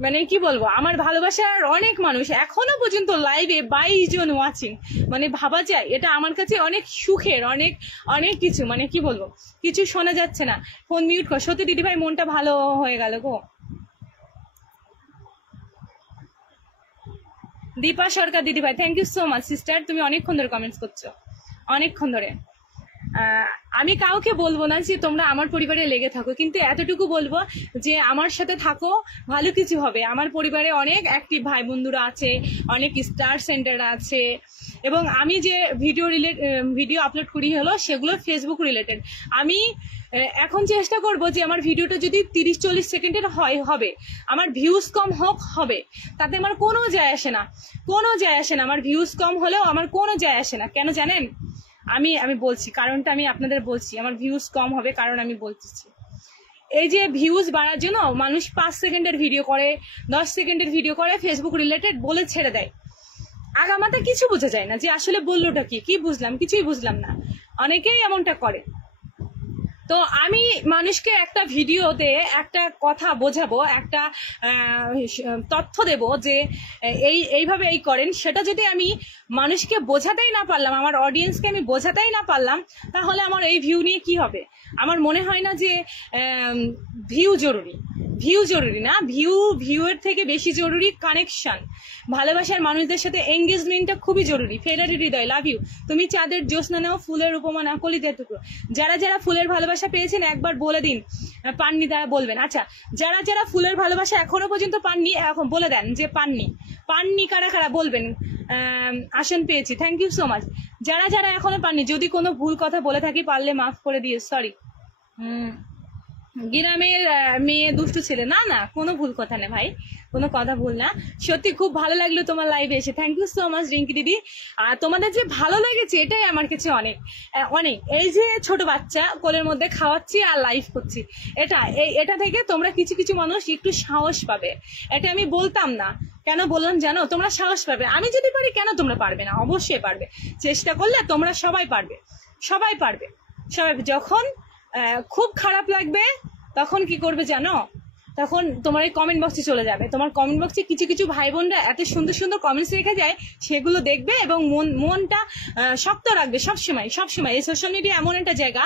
মানে কি বলবো, আমার ভালোবাসার অনেক মানুষ এখনো পর্যন্ত লাইভে 22 জন ওয়াচিং। মানে ভাবা যায়, এটা আমার কাছে অনেক সুখের, অনেক অনেক কিছু। মানে কি বলবো, কিছু শোনা যাচ্ছে না, ফোন মিউট কর। সত্যি দিদি ভাই মনটা ভালো হয়ে গেল গো। দীপা সরকার দিদি ভাই, thank you so much sister, তুমি অনেকক্ষণ ধরে কমেন্টস করছো, অনেকক্ষণ ধরে। আমি কাউকে বলবো না যে তোমরা আমার পরিবারে লেগে থাকো, কিন্তু এতটুকু বলবো যে আমার সাথে থাকো, ভালো কিছু হবে। আমার পরিবারে অনেক অ্যাক্টিভ ভাই বন্ধুরা আছে, অনেক স্টার সেন্টার আছে, এবং আমি যে ভিডিও আপলোড করি হলো সেগুলো ফেসবুক রিলেটেড। আমি এখন চেষ্টা করব যে আমার ভিডিওটা যদি 30-40 সেকেন্ডের হবে, আমার ভিউজ কম হোক হবে, তাতে আমার কোনো যায় আসে না, কোনো যায় আসে না। আমার ভিউজ কম হলেও আমার কোনো যায় আসে না। কেন জানেন? আমি বলছি কারণটা, আমি আপনাদের বলছি আমার ভিউজ কম হবে কারণ আমি বলতেছি। এই যে ভিউজ বাড়ার জন্য মানুষ 5 সেকেন্ডের ভিডিও করে, 10 সেকেন্ডের ভিডিও করে, ফেসবুক রিলেটেড বলে ছেড়ে দেয়। আগামাতা কিছু বোঝা যায় না যে আসলে বললোটা কি বুঝলাম, কিছুই বুঝলাম না। অনেকেই এমনটা করে। তো আমি মানুষকে একটা ভিডিওতে একটা কথা বোঝাবো, একটা তথ্য দেব যে এইভাবে এই করেন, সেটা যদি আমি মানুষকে বোঝাতেই না পারলাম, আমার অডিয়েন্সকে আমি বোঝাতেই না পারলাম, তাহলে আমার এই ভিউ নিয়ে কি হবে? আমার মনে হয় না যে ভিউ জরুরি না, ভিউয়ের থেকে বেশি জরুরি কানেকশন। ভালোবাসার মানুষদের সাথে এঙ্গেজমেন্টটা খুবই জরুরি। ফেরারি হৃদয়, লাভ ইউ। তুমি চাঁদের জ্যোৎস্না নাও, ফুলের উপমা না, কলিদের টুকরো। যারা যারা ফুলের ভালোবাসা পেয়েছেন একবার বলে দিন, পাননি তারা বলবেন। আচ্ছা, যারা যারা ফুলের ভালোবাসা এখনো পর্যন্ত পাননি, এখন বলে দেন যে পাননি কারা কারা বলবেন। আসন পেয়েছি, থ্যাংক ইউ সো মাচ। যারা যারা এখনো পাননি, যদি কোনো ভুল কথা বলে থাকি পারলে মাফ করে দিয়ে, সরি। গ্রামের মেয়ে দুষ্টু ছেলে, না না কোনো ভুল কথা না ভাই, কোনো কথা ভুল না। সত্যি খুব ভালো লাগলো তোমার লাইভে এসে, thank you so much Rinki দিদি। আর তোমাদের যে ভালো লেগেছে এটাই আমার কাছে অনেক অনেক। এই যে ছোট বাচ্চা কোলের মধ্যে খাওয়াচ্ছি আর লাইভ করছি, এটা থেকে তোমরা কিছু কিছু মানুষ একটু সাহস পাবে। এটা আমি বলতাম না, কেন বললাম জানো? তোমরা সাহস পাবে। আমি যদি পারি, কেন তোমরা পারবে না? অবশ্যই পারবে, চেষ্টা করলে তোমরা সবাই পারবে, সবাই পারবে। সবাই যখন খুব খারাপ লাগবে তখন কি করবে জানো? তখন তোমার এই কমেন্ট বক্সে চলে যাবে। তোমার কমেন্ট বক্সে কিছু কিছু ভাই বোনরা এত সুন্দর সুন্দর কমেন্টস রেখে যায়, সেগুলো দেখবে এবং মনটা শক্ত রাখবে সবসময়। এই সোশ্যাল মিডিয়া এমন একটা জায়গা,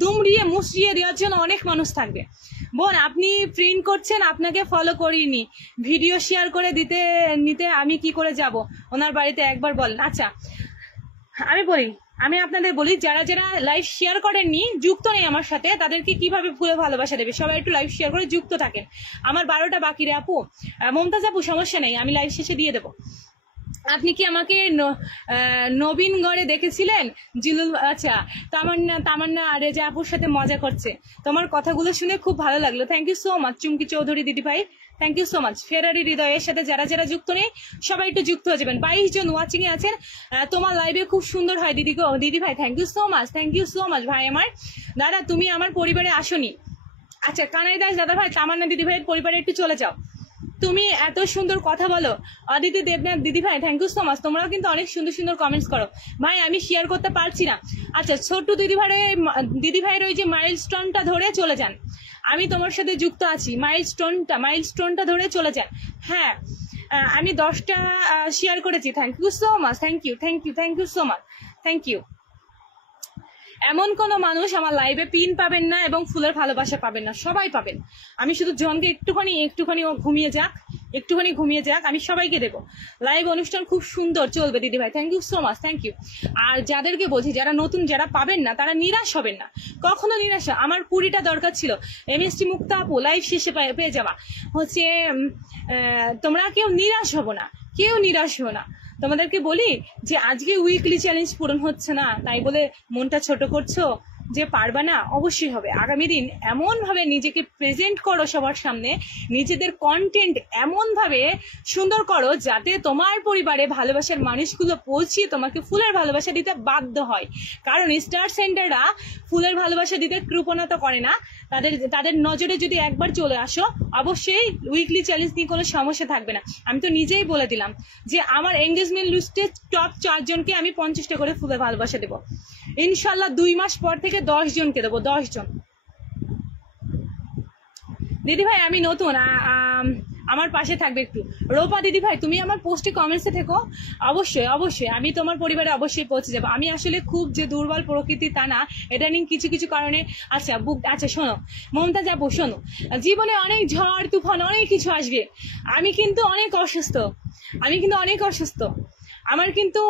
দুমড়িয়ে মুচড়িয়ে দেওয়ার জন্য অনেক মানুষ থাকবে। বোন, আপনি প্রিন্ট করছেন, আপনাকে ফলো করিনি, ভিডিও শেয়ার করে নিতে আমি কি করে যাব ওনার বাড়িতে, একবার বলেন। আচ্ছা, আমি আপনাদের বলি, যারা যারা লাইভ শেয়ার করেননি, যুক্ত নেই আমার সাথে, তাদেরকে কিভাবে ফুলে ভালোবাসা দেবে? সবাই একটু লাইভ শেয়ার করে যুক্ত থাকেন। আমার 12টা বাকি রে আপু। মমতাজ আপু, সমস্যা নেই, আমি লাইভ শেষে দিয়ে দেবো। আপনি কি আমাকে নবীনগড়ে দেখেছিলেন? জিলুল, আচ্ছা, তামান্না রেজা আপুর সাথে মজা করছে। তোমার কথাগুলো শুনে খুব ভালো লাগলো, থ্যাংক ইউ সো মাচ চুমকি চৌধুরী দিদি ভাই, থ্যাংক ইউ সো মাচ। ফেরারি হৃদয়ের সাথে যারা যারা যুক্ত নেই সবাই একটু যুক্ত হয়ে যাবেন। 22 জন ওয়াচিং এ আছেন। তোমার লাইভে খুব সুন্দর হয় দিদি গো। দিদি ভাই, থ্যাংক ইউ সো মাচ ভাই আমার। দাদা, তুমি আমার পরিবারে আসনি। আচ্ছা, কানাই দাস দাদা ভাই, তামান্না দিদি ভাইয়ের পরিবারে একটু চলে যাও। তুমি এত সুন্দর কথা বলো। অদিতি দেবনাথ দিদি ভাই, থ্যাংক ইউ সো মাচ। তোমরাও কিন্তু অনেক সুন্দর সুন্দর কমেন্টস করো ভাই, আমি শেয়ার করতে পারছি না। আচ্ছা, ছোট্ট দিদি ভাইয়ের ওই যে মাইলস্টোনটা ধরে চলে যান, আমি তোমার সাথে যুক্ত আছি। মাইলস্টোনটা ধরে চলে যান। হ্যাঁ, আমি 10টা শেয়ার করেছি, thank you so much, thank you so much, thank you. এমন কোনো মানুষ আমার লাইভে পিন পাবেন না এবং ফুলের ভালোবাসা পাবেন না, সবাই পাবেন। আমি শুধু জনকে একটুখানি ও ঘুমিয়ে যাক, একটুখানি ঘুমিয়ে যাক, আমি সবাইকে দেবো। লাইভ অনুষ্ঠান খুব সুন্দর চলবে দিদি ভাই, thank you so much, thank you. আর যাদেরকে বলছি, যারা নতুন, যারা পাবেন না, তারা নিরাশ হবেন না, কখনো নিরাশ। আমার 20টা দরকার ছিল এমএসটি মুক্তা আপু লাইভ শেষে পেয়ে যাওয়া। হচ্ছে তোমরা কেউ নিরাশ হবো না, কেউ নিরাশ হো না। তোমাদেরকে বলি যে আজকে উইকলি চ্যালেঞ্জ পূরণ হচ্ছে না তাই বলে মনটা ছোট করছো যে পারবা না, অবশ্যই হবে। আগামী দিন এমন ভাবে নিজেকে প্রেজেন্ট করো সবার সামনে, নিজেদের কন্টেন্ট এমন ভাবে সুন্দর করো যাতে তোমার পরিবারে ভালোবাসার মানুষগুলো পৌঁছিয়ে তোমাকে ফুলের ভালোবাসা দিতে বাধ্য হয়। কারণ স্টার সেন্টাররা ফুলের ভালোবাসা দিতে কৃপণতা করে না। তাদের নজরে যদি একবার চলে আসো, অবশ্যই উইকলি চ্যালেঞ্জ নিয়ে কোনো সমস্যা থাকবে না। আমি তো নিজেই বলে দিলাম যে আমার এঙ্গেজমেন্ট লিস্টে টপ 4 জনকে আমি 50টা করে ফুলের ভালোবাসা দেবো। ইনশাল্লাহ 2 মাস পর থেকে 10 জনকে দেবো, 10 জন। দিদি ভাই আমি নতুন, আমার পাশে থাকবে একটু। রূপা দিদি ভাই তুমি আমার পোস্টে কমেন্টসে থেকো, অবশ্যই অবশ্যই আমি তোমার পরিবারে অবশ্যই পৌঁছে যাবো। আমি আসলে খুব যে দুর্বল প্রকৃতি তা না, এটা নিয়ে কিছু কিছু কারণে আচ্ছা শোনো মমতাজ আপু, শোনো, জীবনে অনেক ঝড় তুফান অনেক কিছু আসবে। আমি কিন্তু অনেক অসুস্থ, আমার কিন্তু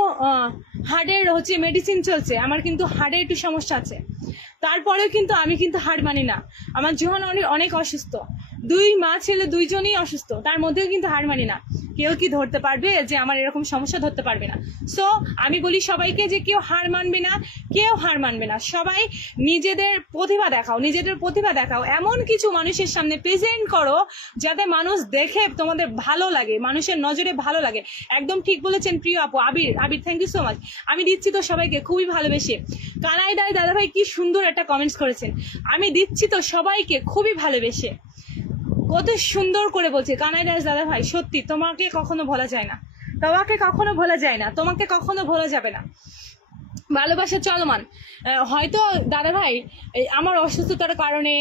হার্টের হচ্ছে মেডিসিন চলছে, আমার কিন্তু হার্টের একটু সমস্যা আছে। তারপরেও কিন্তু আমি কিন্তু হার মানি না। আমার জীবন অনেক অসুস্থ, 2 মা ছেলে 2 জনই অসুস্থ, তার মধ্যেও কিন্তু হার মানি না। কেউ কি ধরতে পারবে যে আমার এরকম সমস্যা? ধরতে পারবে না। সো আমি বলি সবাইকে যে কেউ হার মানবে না, সবাই নিজেদের প্রতিভা দেখাও, এমন কিছু মানুষের সামনে প্রেজেন্ট করো যাতে মানুষ দেখে তোমাদের ভালো লাগে, মানুষের নজরে ভালো লাগে। একদম ঠিক বলেছেন প্রিয় আপু। আবির থ্যাংক ইউ সো মাচ। আমি দিচ্ছি তো সবাইকে খুবই ভালোবেসে। কানাই দাদা ভাই কি সুন্দর একটা কমেন্টস করেছেন, আমি দিচ্ছি তো সবাইকে খুবই ভালোবেসে। কত সুন্দর করে বলছে কানাই দাদা ভাই, সত্যি তোমাকে কখনো ভোলা যায় না, তোমাকে কখনো ভোলা যাবে না। ভালোবাসা চলমান। হয়তো দাদা ভাই আমার অসুস্থতার কারণে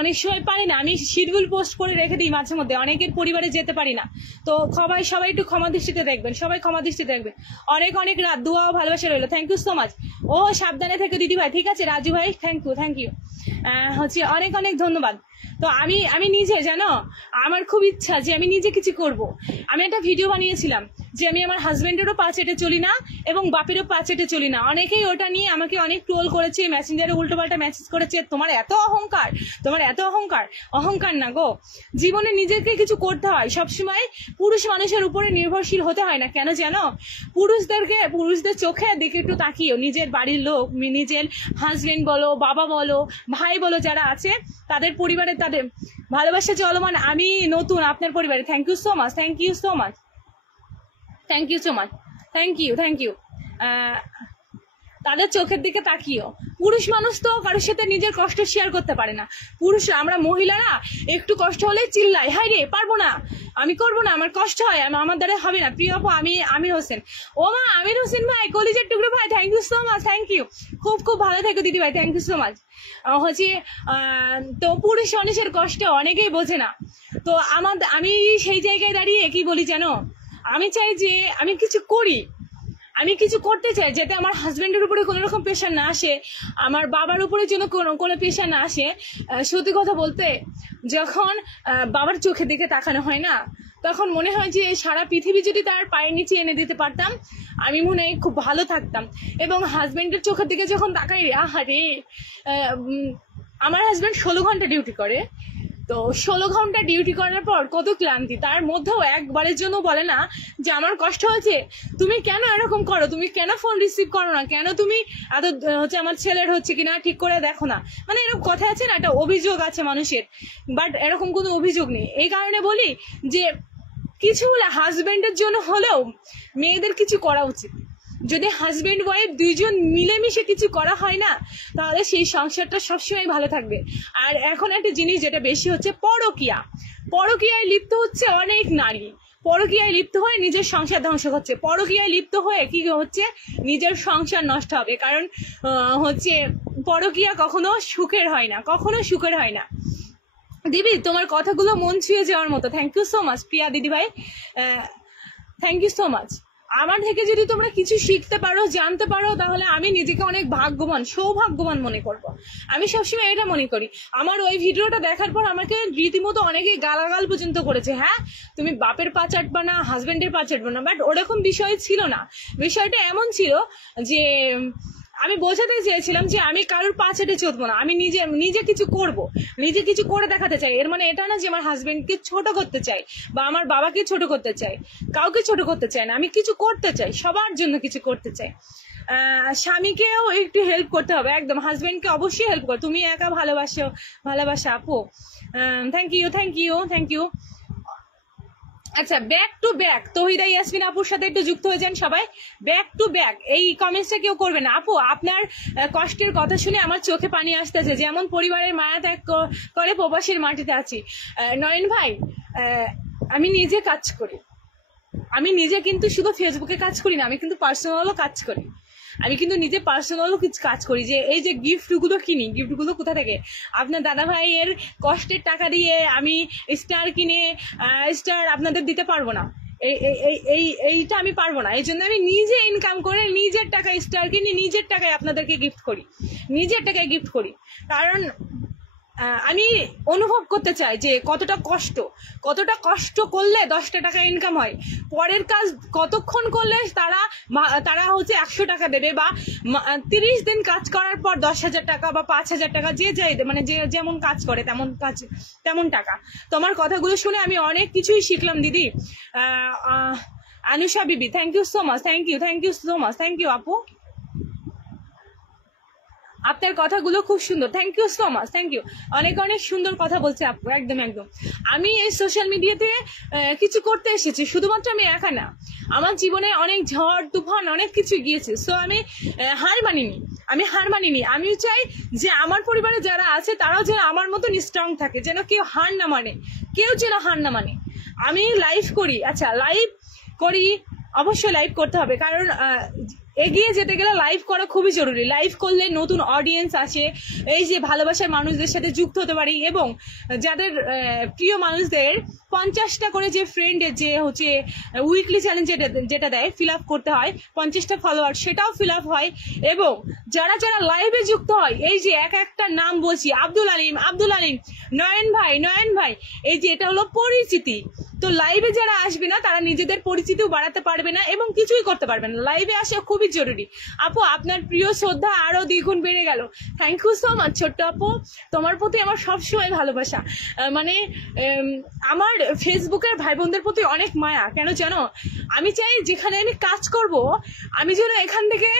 অনেক সময় পারি না, আমি শিডিউল পোস্ট করে রেখে দিই মাঝে মধ্যে, অনেকের পরিবারে যেতে পারি না। তো সবাই একটু ক্ষমা দৃষ্টিতে দেখবেন, অনেক রাত দোয়া ও ভালোবাসা রইলো, থ্যাংক ইউ সো মাচ। ও সাবধানে থেকে দিদি ভাই, ঠিক আছে রাজু ভাই, থ্যাংক ইউ হচ্ছে অনেক ধন্যবাদ। তো আমি নিজে জানো আমার খুব ইচ্ছা যে আমি নিজে কিছু করব। আমি একটা ভিডিও বানিয়েছিলাম যে আমি আমার হাজবেন্ডেরও পা চেটে চলি না এবং বাপেরও পা চেটে চলি না। অনেকেই ওটা নিয়ে আমাকে অনেক ট্রোল করেছে, মেসেঞ্জারে উল্টোপাল্টা মেসেজ করেছে, তোমার এত অহংকার না গো। জীবনে নিজেকে কিছু করতে হয়, সবসময় পুরুষ মানুষের উপরে নির্ভরশীল হতে হয় না। কেন জানো? পুরুষদের চোখে দিকে একটু তাকিও, নিজের বাড়ির লোক, নিজের হাজবেন্ড বলো, বাবা বলো, ভাই বলো, যারা আছে তাদের পরিবারে তাদের ভালোবাসা চলমান। আমি নতুন আপনার পরিবারে, থ্যাংক ইউ সো মাচ। তাদের চোখের দিকে তাকিও। পুরুষ মানুষ তো কারোর সাথে নিজের কষ্ট শেয়ার করতে পারে না। আমরা মহিলারা একটু কষ্ট হলে চিল্লাই, হাই রে পারবো না, আমি করবো না, আমার কষ্ট হয়, আমার দ্বারা হবে না। প্রিয় আপু আমির হোসেন, আমির হোসেন ভাই, কলিজার টুকরো ভাই, thank you so much, thank you. খুব ভালো থেকো দিদি ভাই, থ্যাংক ইউ সো মাচ। হচ্ছে তো পুরুষ মানুষের কষ্ট অনেকেই বোঝে না। তো আমি সেই জায়গায় দাঁড়িয়ে কি বলি জানো, আমি চাই যে আমি কিছু করতে চাই যাতে আমার হাজবেন্ডের উপরে কোনো রকম প্রেশার না আসে, আমার বাবার উপরে যেন কোনো প্রেশার না আসে। সত্যি কথা বলতে, যখন বাবার চোখের দিকে তাকানো হয় না, তখন মনে হয় যে সারা পৃথিবী যদি তার পায়ের নিচে এনে দিতে পারতাম, আমি মনে হয় খুব ভালো থাকতাম। এবং হাজবেন্ডের চোখের দিকে যখন তাকাই, আহারে, আমার হাজবেন্ড 16 ঘন্টা ডিউটি করে, তো 16 ঘন্টা ডিউটি করার পর কত ক্লান্তি, তার মধ্যেও একবারের জন্য বলে না যে আমার কষ্ট হয়েছে, তুমি কেন এরকম করো, তুমি কেন ফোন রিসিভ করো না, কেন তুমি এত হচ্ছে আমার ছেলের হচ্ছে কিনা ঠিক করে দেখো না। মানে এরকম কথা আছে না, একটা অভিযোগ আছে মানুষের, বাট এরকম কোনো অভিযোগ নেই। এই কারণে বলি যে কিছু হাজবেন্ডের জন্য হলেও মেয়েদের কিছু করা উচিত। যদি হাজবেন্ড ওয়াইফ 2 জন মিলেমিশে কিছু করা হয় না, তাহলে সেই সংসারটা সবসময় ভালো থাকবে। আর এখন একটা জিনিস যেটা বেশি হচ্ছে, পরকীয়ায় লিপ্ত হচ্ছে অনেক নারী, পরকীয়ায় লিপ্ত হয়ে নিজের সংসার ধ্বংস করছে, পরকীয়ায় লিপ্ত হয়ে কি হচ্ছে, নিজের সংসার নষ্ট হবে। কারণ হচ্ছে পরকীয়া কখনো সুখের হয় না। দিদি তোমার কথাগুলো মন ছুঁয়ে যাওয়ার মতো, থ্যাংক ইউ সো মাচ প্রিয়া দিদি ভাই, থ্যাংক ইউ সো মাচ। আমার থেকে যদি তোমরা কিছু শিখতে পারো, জানতে পারো, তাহলে আমি নিজেকে অনেক ভাগ্যবান, সৌভাগ্যবান মনে করব। আমি সবসময় এটা মনে করি। আমার ওই ভিডিওটা দেখার পর আমাকে রীতিমতো অনেকে গালাগাল পর্যন্ত করেছে, হ্যাঁ তুমি বাপের পা চাটবা না, হাজবেন্ডের পা চাটবা না, বাট ওরকম বিষয় ছিল না। বিষয়টা এমন ছিল যে আমি বোঝাতে চেয়েছিলাম যে আমি কারোর পা চেটে চলবো না, আমি নিজে কিছু করব, নিজে কিছু করে দেখাতে চাই। এর মানে এটা না যে আমার হাজবেন্ডকে ছোট করতে চাই বা আমার বাবাকে ছোট করতে চাই, কাউকে ছোট করতে চাই না। আমি কিছু করতে চাই, সবার জন্য কিছু করতে চাই। স্বামীকেও একটু হেল্প করতে হবে, একদম। হাজবেন্ডকে অবশ্যই হেল্প কর। তুমি একা ভালোবাসা আপু। Thank you thank you thank you. আচ্ছা, back to back Tahida Yasmin আপুর সাথে একটু যুক্ত হয়ে যান সবাই। ব্যাক টু ব্যাক, এই কমেন্টসটা কেউ করবে না আপু। আপনার কষ্টের কথা শুনে আমার চোখে পানি আসতেছে, যেমন পরিবারের মায়া ত্যাগ করে প্রবাসীর মাটিতে আছি। নয়ন ভাই, আমি নিজে কাজ করি। আমি নিজে কিন্তু শুধু ফেসবুকে কাজ করি না, আমি কিন্তু পার্সোনালও কাজ করি। আমি কিন্তু নিজে পার্সোনালও কিছু কাজ করি। যে এই যে গিফটগুলো কিনি, গিফটগুলো কোথা থেকে? আপনার দাদা ভাইয়ের কষ্টের টাকা দিয়ে আমি স্টার কিনে স্টার আপনাদের দিতে পারবো না। এইটা আমি পারবো না। এই জন্য আমি নিজে ইনকাম করে নিজের টাকায় স্টার কিনি, নিজের টাকায় আপনাদেরকে গিফট করি, নিজের টাকায় গিফট করি। কারণ আমি অনুভব করতে চাই যে কতটা কষ্ট করলে 10টা টাকা ইনকাম হয়। পরের কাজ কতক্ষণ করলে তারা হচ্ছে 100 টাকা দেবে, বা 30 দিন কাজ করার পর 10,000 টাকা বা 5,000 টাকা, যে মানে যে যেমন কাজ করে তেমন টাকা। তোমার কথাগুলো শুনে আমি অনেক কিছুই শিখলাম দিদি। Anusha Bibi, thank you so much, thank you so much, thank you আপু। আপনার কথাগুলো খুব সুন্দর, thank you so much, thank you. অনেক সুন্দর কথা বলছে আপু, একদম। আমি এই সোশ্যাল মিডিয়াতে কিছু করতে এসেছি, শুধুমাত্র আমি একা না। আমার জীবনে অনেক ঝড় তুফান অনেক কিছু গিয়েছে। সো আমি হার মানিনি। আমি চাই যে আমার পরিবারে যারা আছে তারাও যেন আমার মতন স্ট্রং থাকে, যেন কেউ হার না মানে। আমি লাইভ করি, আচ্ছা লাইভ করি, অবশ্যই লাইভ করতে হবে, কারণ এগিয়ে যেতে গেলে লাইভ করা খুবই জরুরি। লাইভ করলে নতুন অডিয়েন্স আসে, এই যে ভালোবাসার মানুষদের সাথে যুক্ত হতে পারি, এবং যাদের প্রিয় মানুষদের 50টা করে যে ফ্রেন্ডের যে হচ্ছে উইকলি চ্যালেঞ্জ যেটা দেয়, ফিল আপ করতে হয় 50টা ফলোয়ার, সেটাও ফিল আপ হয়। এবং যারা লাইভে যুক্ত হয়, এই যে একটা নাম বলছি, আব্দুল আলিম, নয়ন ভাই, এই যে এটা হলো পরিচিতি। তো লাইভে যারা আসবে না তারা নিজেদের পরিচিতিও বাড়াতে পারবে না এবং কিছুই করতে পারবে না। লাইভে আসা খুবই জরুরি। আপু, আপনার প্রিয় শ্রদ্ধা আরো দ্বিগুণ বেড়ে গেল। থ্যাংক ইউ সো মাচ ছোট্ট আপু, তোমার প্রতি আমার সবসময় ভালোবাসা। মানে আমার ফেসবুকের ভাই বোনদের প্রতি অনেক মায়া। কেন জানো? আমি চাই যেখানে আমি কাজ করব, আমি যেন এখান থেকে,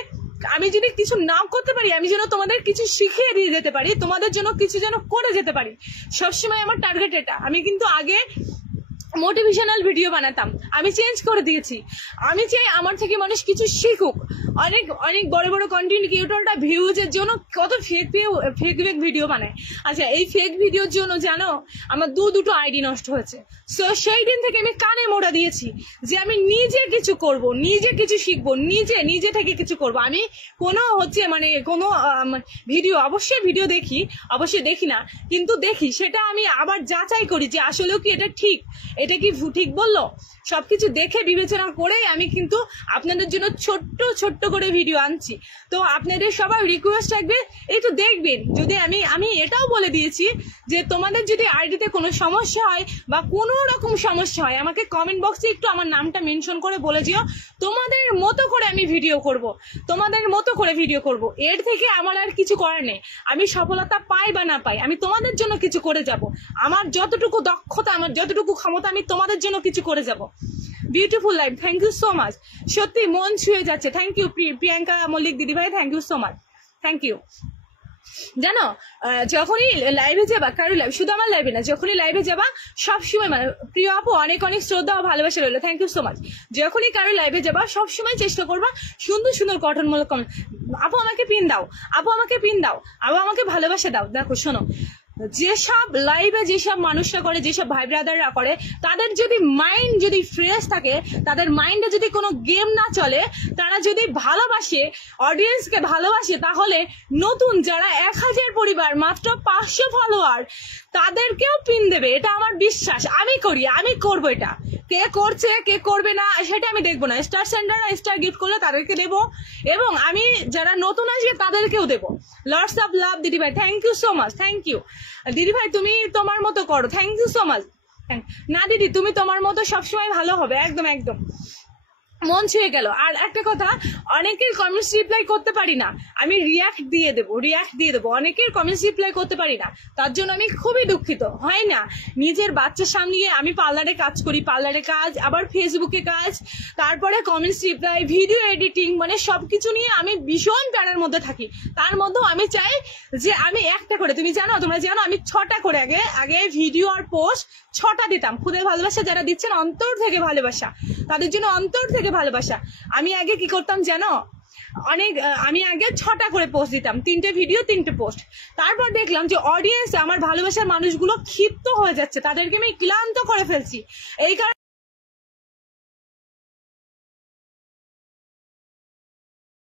আমি যদি কিছু না করতে পারি, আমি যেন তোমাদের কিছু শিখিয়ে দিয়ে যেতে পারি, তোমাদের জন্য কিছু যেন করে যেতে পারি। সবসময় আমার টার্গেট এটা। আমি কিন্তু আগে মোটিভেশনাল ভিডিও বানাতাম, আমি চেঞ্জ করে দিয়েছি। আমি চাই আমার থেকে মানুষ কিছু শিখুক। অনেক বড় কন্টেন্ট ক্রিয়েটররা ভিউজের জন্য কত ফেক ভিডিও বানায়। আচ্ছা, এই ফেক ভিডিওর জন্য জানো আমার দুটো আইডি নষ্ট হয়েছে। সো সেই দিন থেকে আমি কানে মোড়া দিয়েছি যে আমি নিজে কিছু করব, নিজে কিছু শিখবো, নিজে থেকে কিছু করব। আমি কোনো ভিডিও, অবশ্যই ভিডিও দেখি, অবশ্যই দেখি না, কিন্তু দেখি সেটা আমি আবার যাচাই করি যে আসলেও কি এটা কি ঠিক বললো। সবকিছু দেখে বিবেচনা করেই আমি কিন্তু আপনাদের জন্য ছোট্ট করে ভিডিও আনছি। তো আপনাদের সবার রিকোয়েস্ট থাকবে একটু দেখবেন। যদি আমি এটাও বলে দিয়েছি যে তোমাদের যদি আইডিতে কোনো সমস্যা হয় বা কোনো রকম সমস্যা হয়, আমাকে কমেন্ট বক্সে একটু আমার নামটা মেনশন করে বলে দিও। তোমাদের মতো করে আমি ভিডিও করব, এর থেকে আমার আর কিছু করার নেই। আমি সফলতা পাই বা না পাই, আমি তোমাদের জন্য কিছু করে যাব। আমার যতটুকু দক্ষতা, আমার যতটুকু ক্ষমতা, আমি তোমাদের জন্য কিছু করে যাব। Beautiful life, thank you so much. সত্যি মন ছুঁয়ে যাচ্ছে। থ্যাংক ইউ প্রিয়াঙ্কা মল্লিক দিদি ভাই, thank you so much, thank you. জানো, যখনই লাইভে যাবা, কারো লাইভ, শুধু আমার লাইভে না, যখনই লাইভে যাবা সবসময়, মানে প্রিয় আপু অনেক শ্রদ্ধা ও ভালোবাসা রইলো, থ্যাংক ইউ সো মাচ। যখনই কারো লাইভে যাবা সবসময় চেষ্টা করবা সুন্দর গঠনমূলক কমেন্ট। আপু আমাকে পিন দাও, আপু আমাকে ভালোবাসা দাও। দেখো শোনো, যেসব লাইভে যেসব মানুষরা করে, যেসব ভাই ব্রাদাররা করে, তাদের যদি মাইন্ড যদি ফ্রেশ থাকে, তাদের মাইন্ডে যদি কোনো গেম না চলে, তারা যদি ভালোবাসে, অডিয়েন্সকে ভালোবাসে, তাহলে নতুন যারা 1000 পরিবার, মাত্র 500 ফলোয়ার, তাদেরকেও পিন দেবে। এটা আমার বিশ্বাস। আমি করবো এটা। কে করছে কে করবে না সেটা আমি দেখবো না। স্টার সেন্ডার স্টার গিফট করলে তাদেরকে দেবো, এবং আমি যারা নতুন আসবে তাদেরকেও দেবো। লটস অফ লাভ দিদিভাই, thank you so much, thank you দিদিভাই, তুমি তোমার মতো করো, থ্যাংক ইউ সো মাচ। না দিদি, তুমি তোমার মতো সবসময় ভালো হবে, একদম একদম মন ছুঁয়ে গেল। আর একটা কথা, অনেকের কমেন্টস রিপ্লাই করতে পারি না, আমি রিয়াক্ট দিয়ে দেবো। অনেকের কমেন্টস রিপ্লাই করতে পারি না, তার জন্য আমি খুবই দুঃখিত। হয় না, নিজের বাচ্চা সামলিয়ে আমি পার্লারে কাজ করি, পার্লারে কাজ, আবার ফেসবুকে কাজ, তারপরে কমেন্টস রিপ্লাই, ভিডিও এডিটিং, মানে সবকিছু নিয়ে আমি ভীষণ প্যারার মধ্যে থাকি। তার মধ্যেও আমি চাই যে আমি একটা করে, তোমরা জানো আমি 6টা করে আগে ভিডিও আর পোস্ট 6টা দিতাম। খুদের ভালোবাসা যারা দিচ্ছেন অন্তর থেকে ভালোবাসা, তাদের জন্য অন্তর থেকে ভালোবাসা। আমি আগে কি করতাম জানো, আমি আগে 6টা করে পোস্ট দিতাম, 3টে ভিডিও 3টে পোস্ট। তারপর দেখলাম যে অডিয়েন্স, আমার ভালোবাসার মানুষগুলো ক্ষিপ্ত হয়ে যাচ্ছে, তাদেরকে আমি ক্লান্ত করে ফেলছি। এই কারণে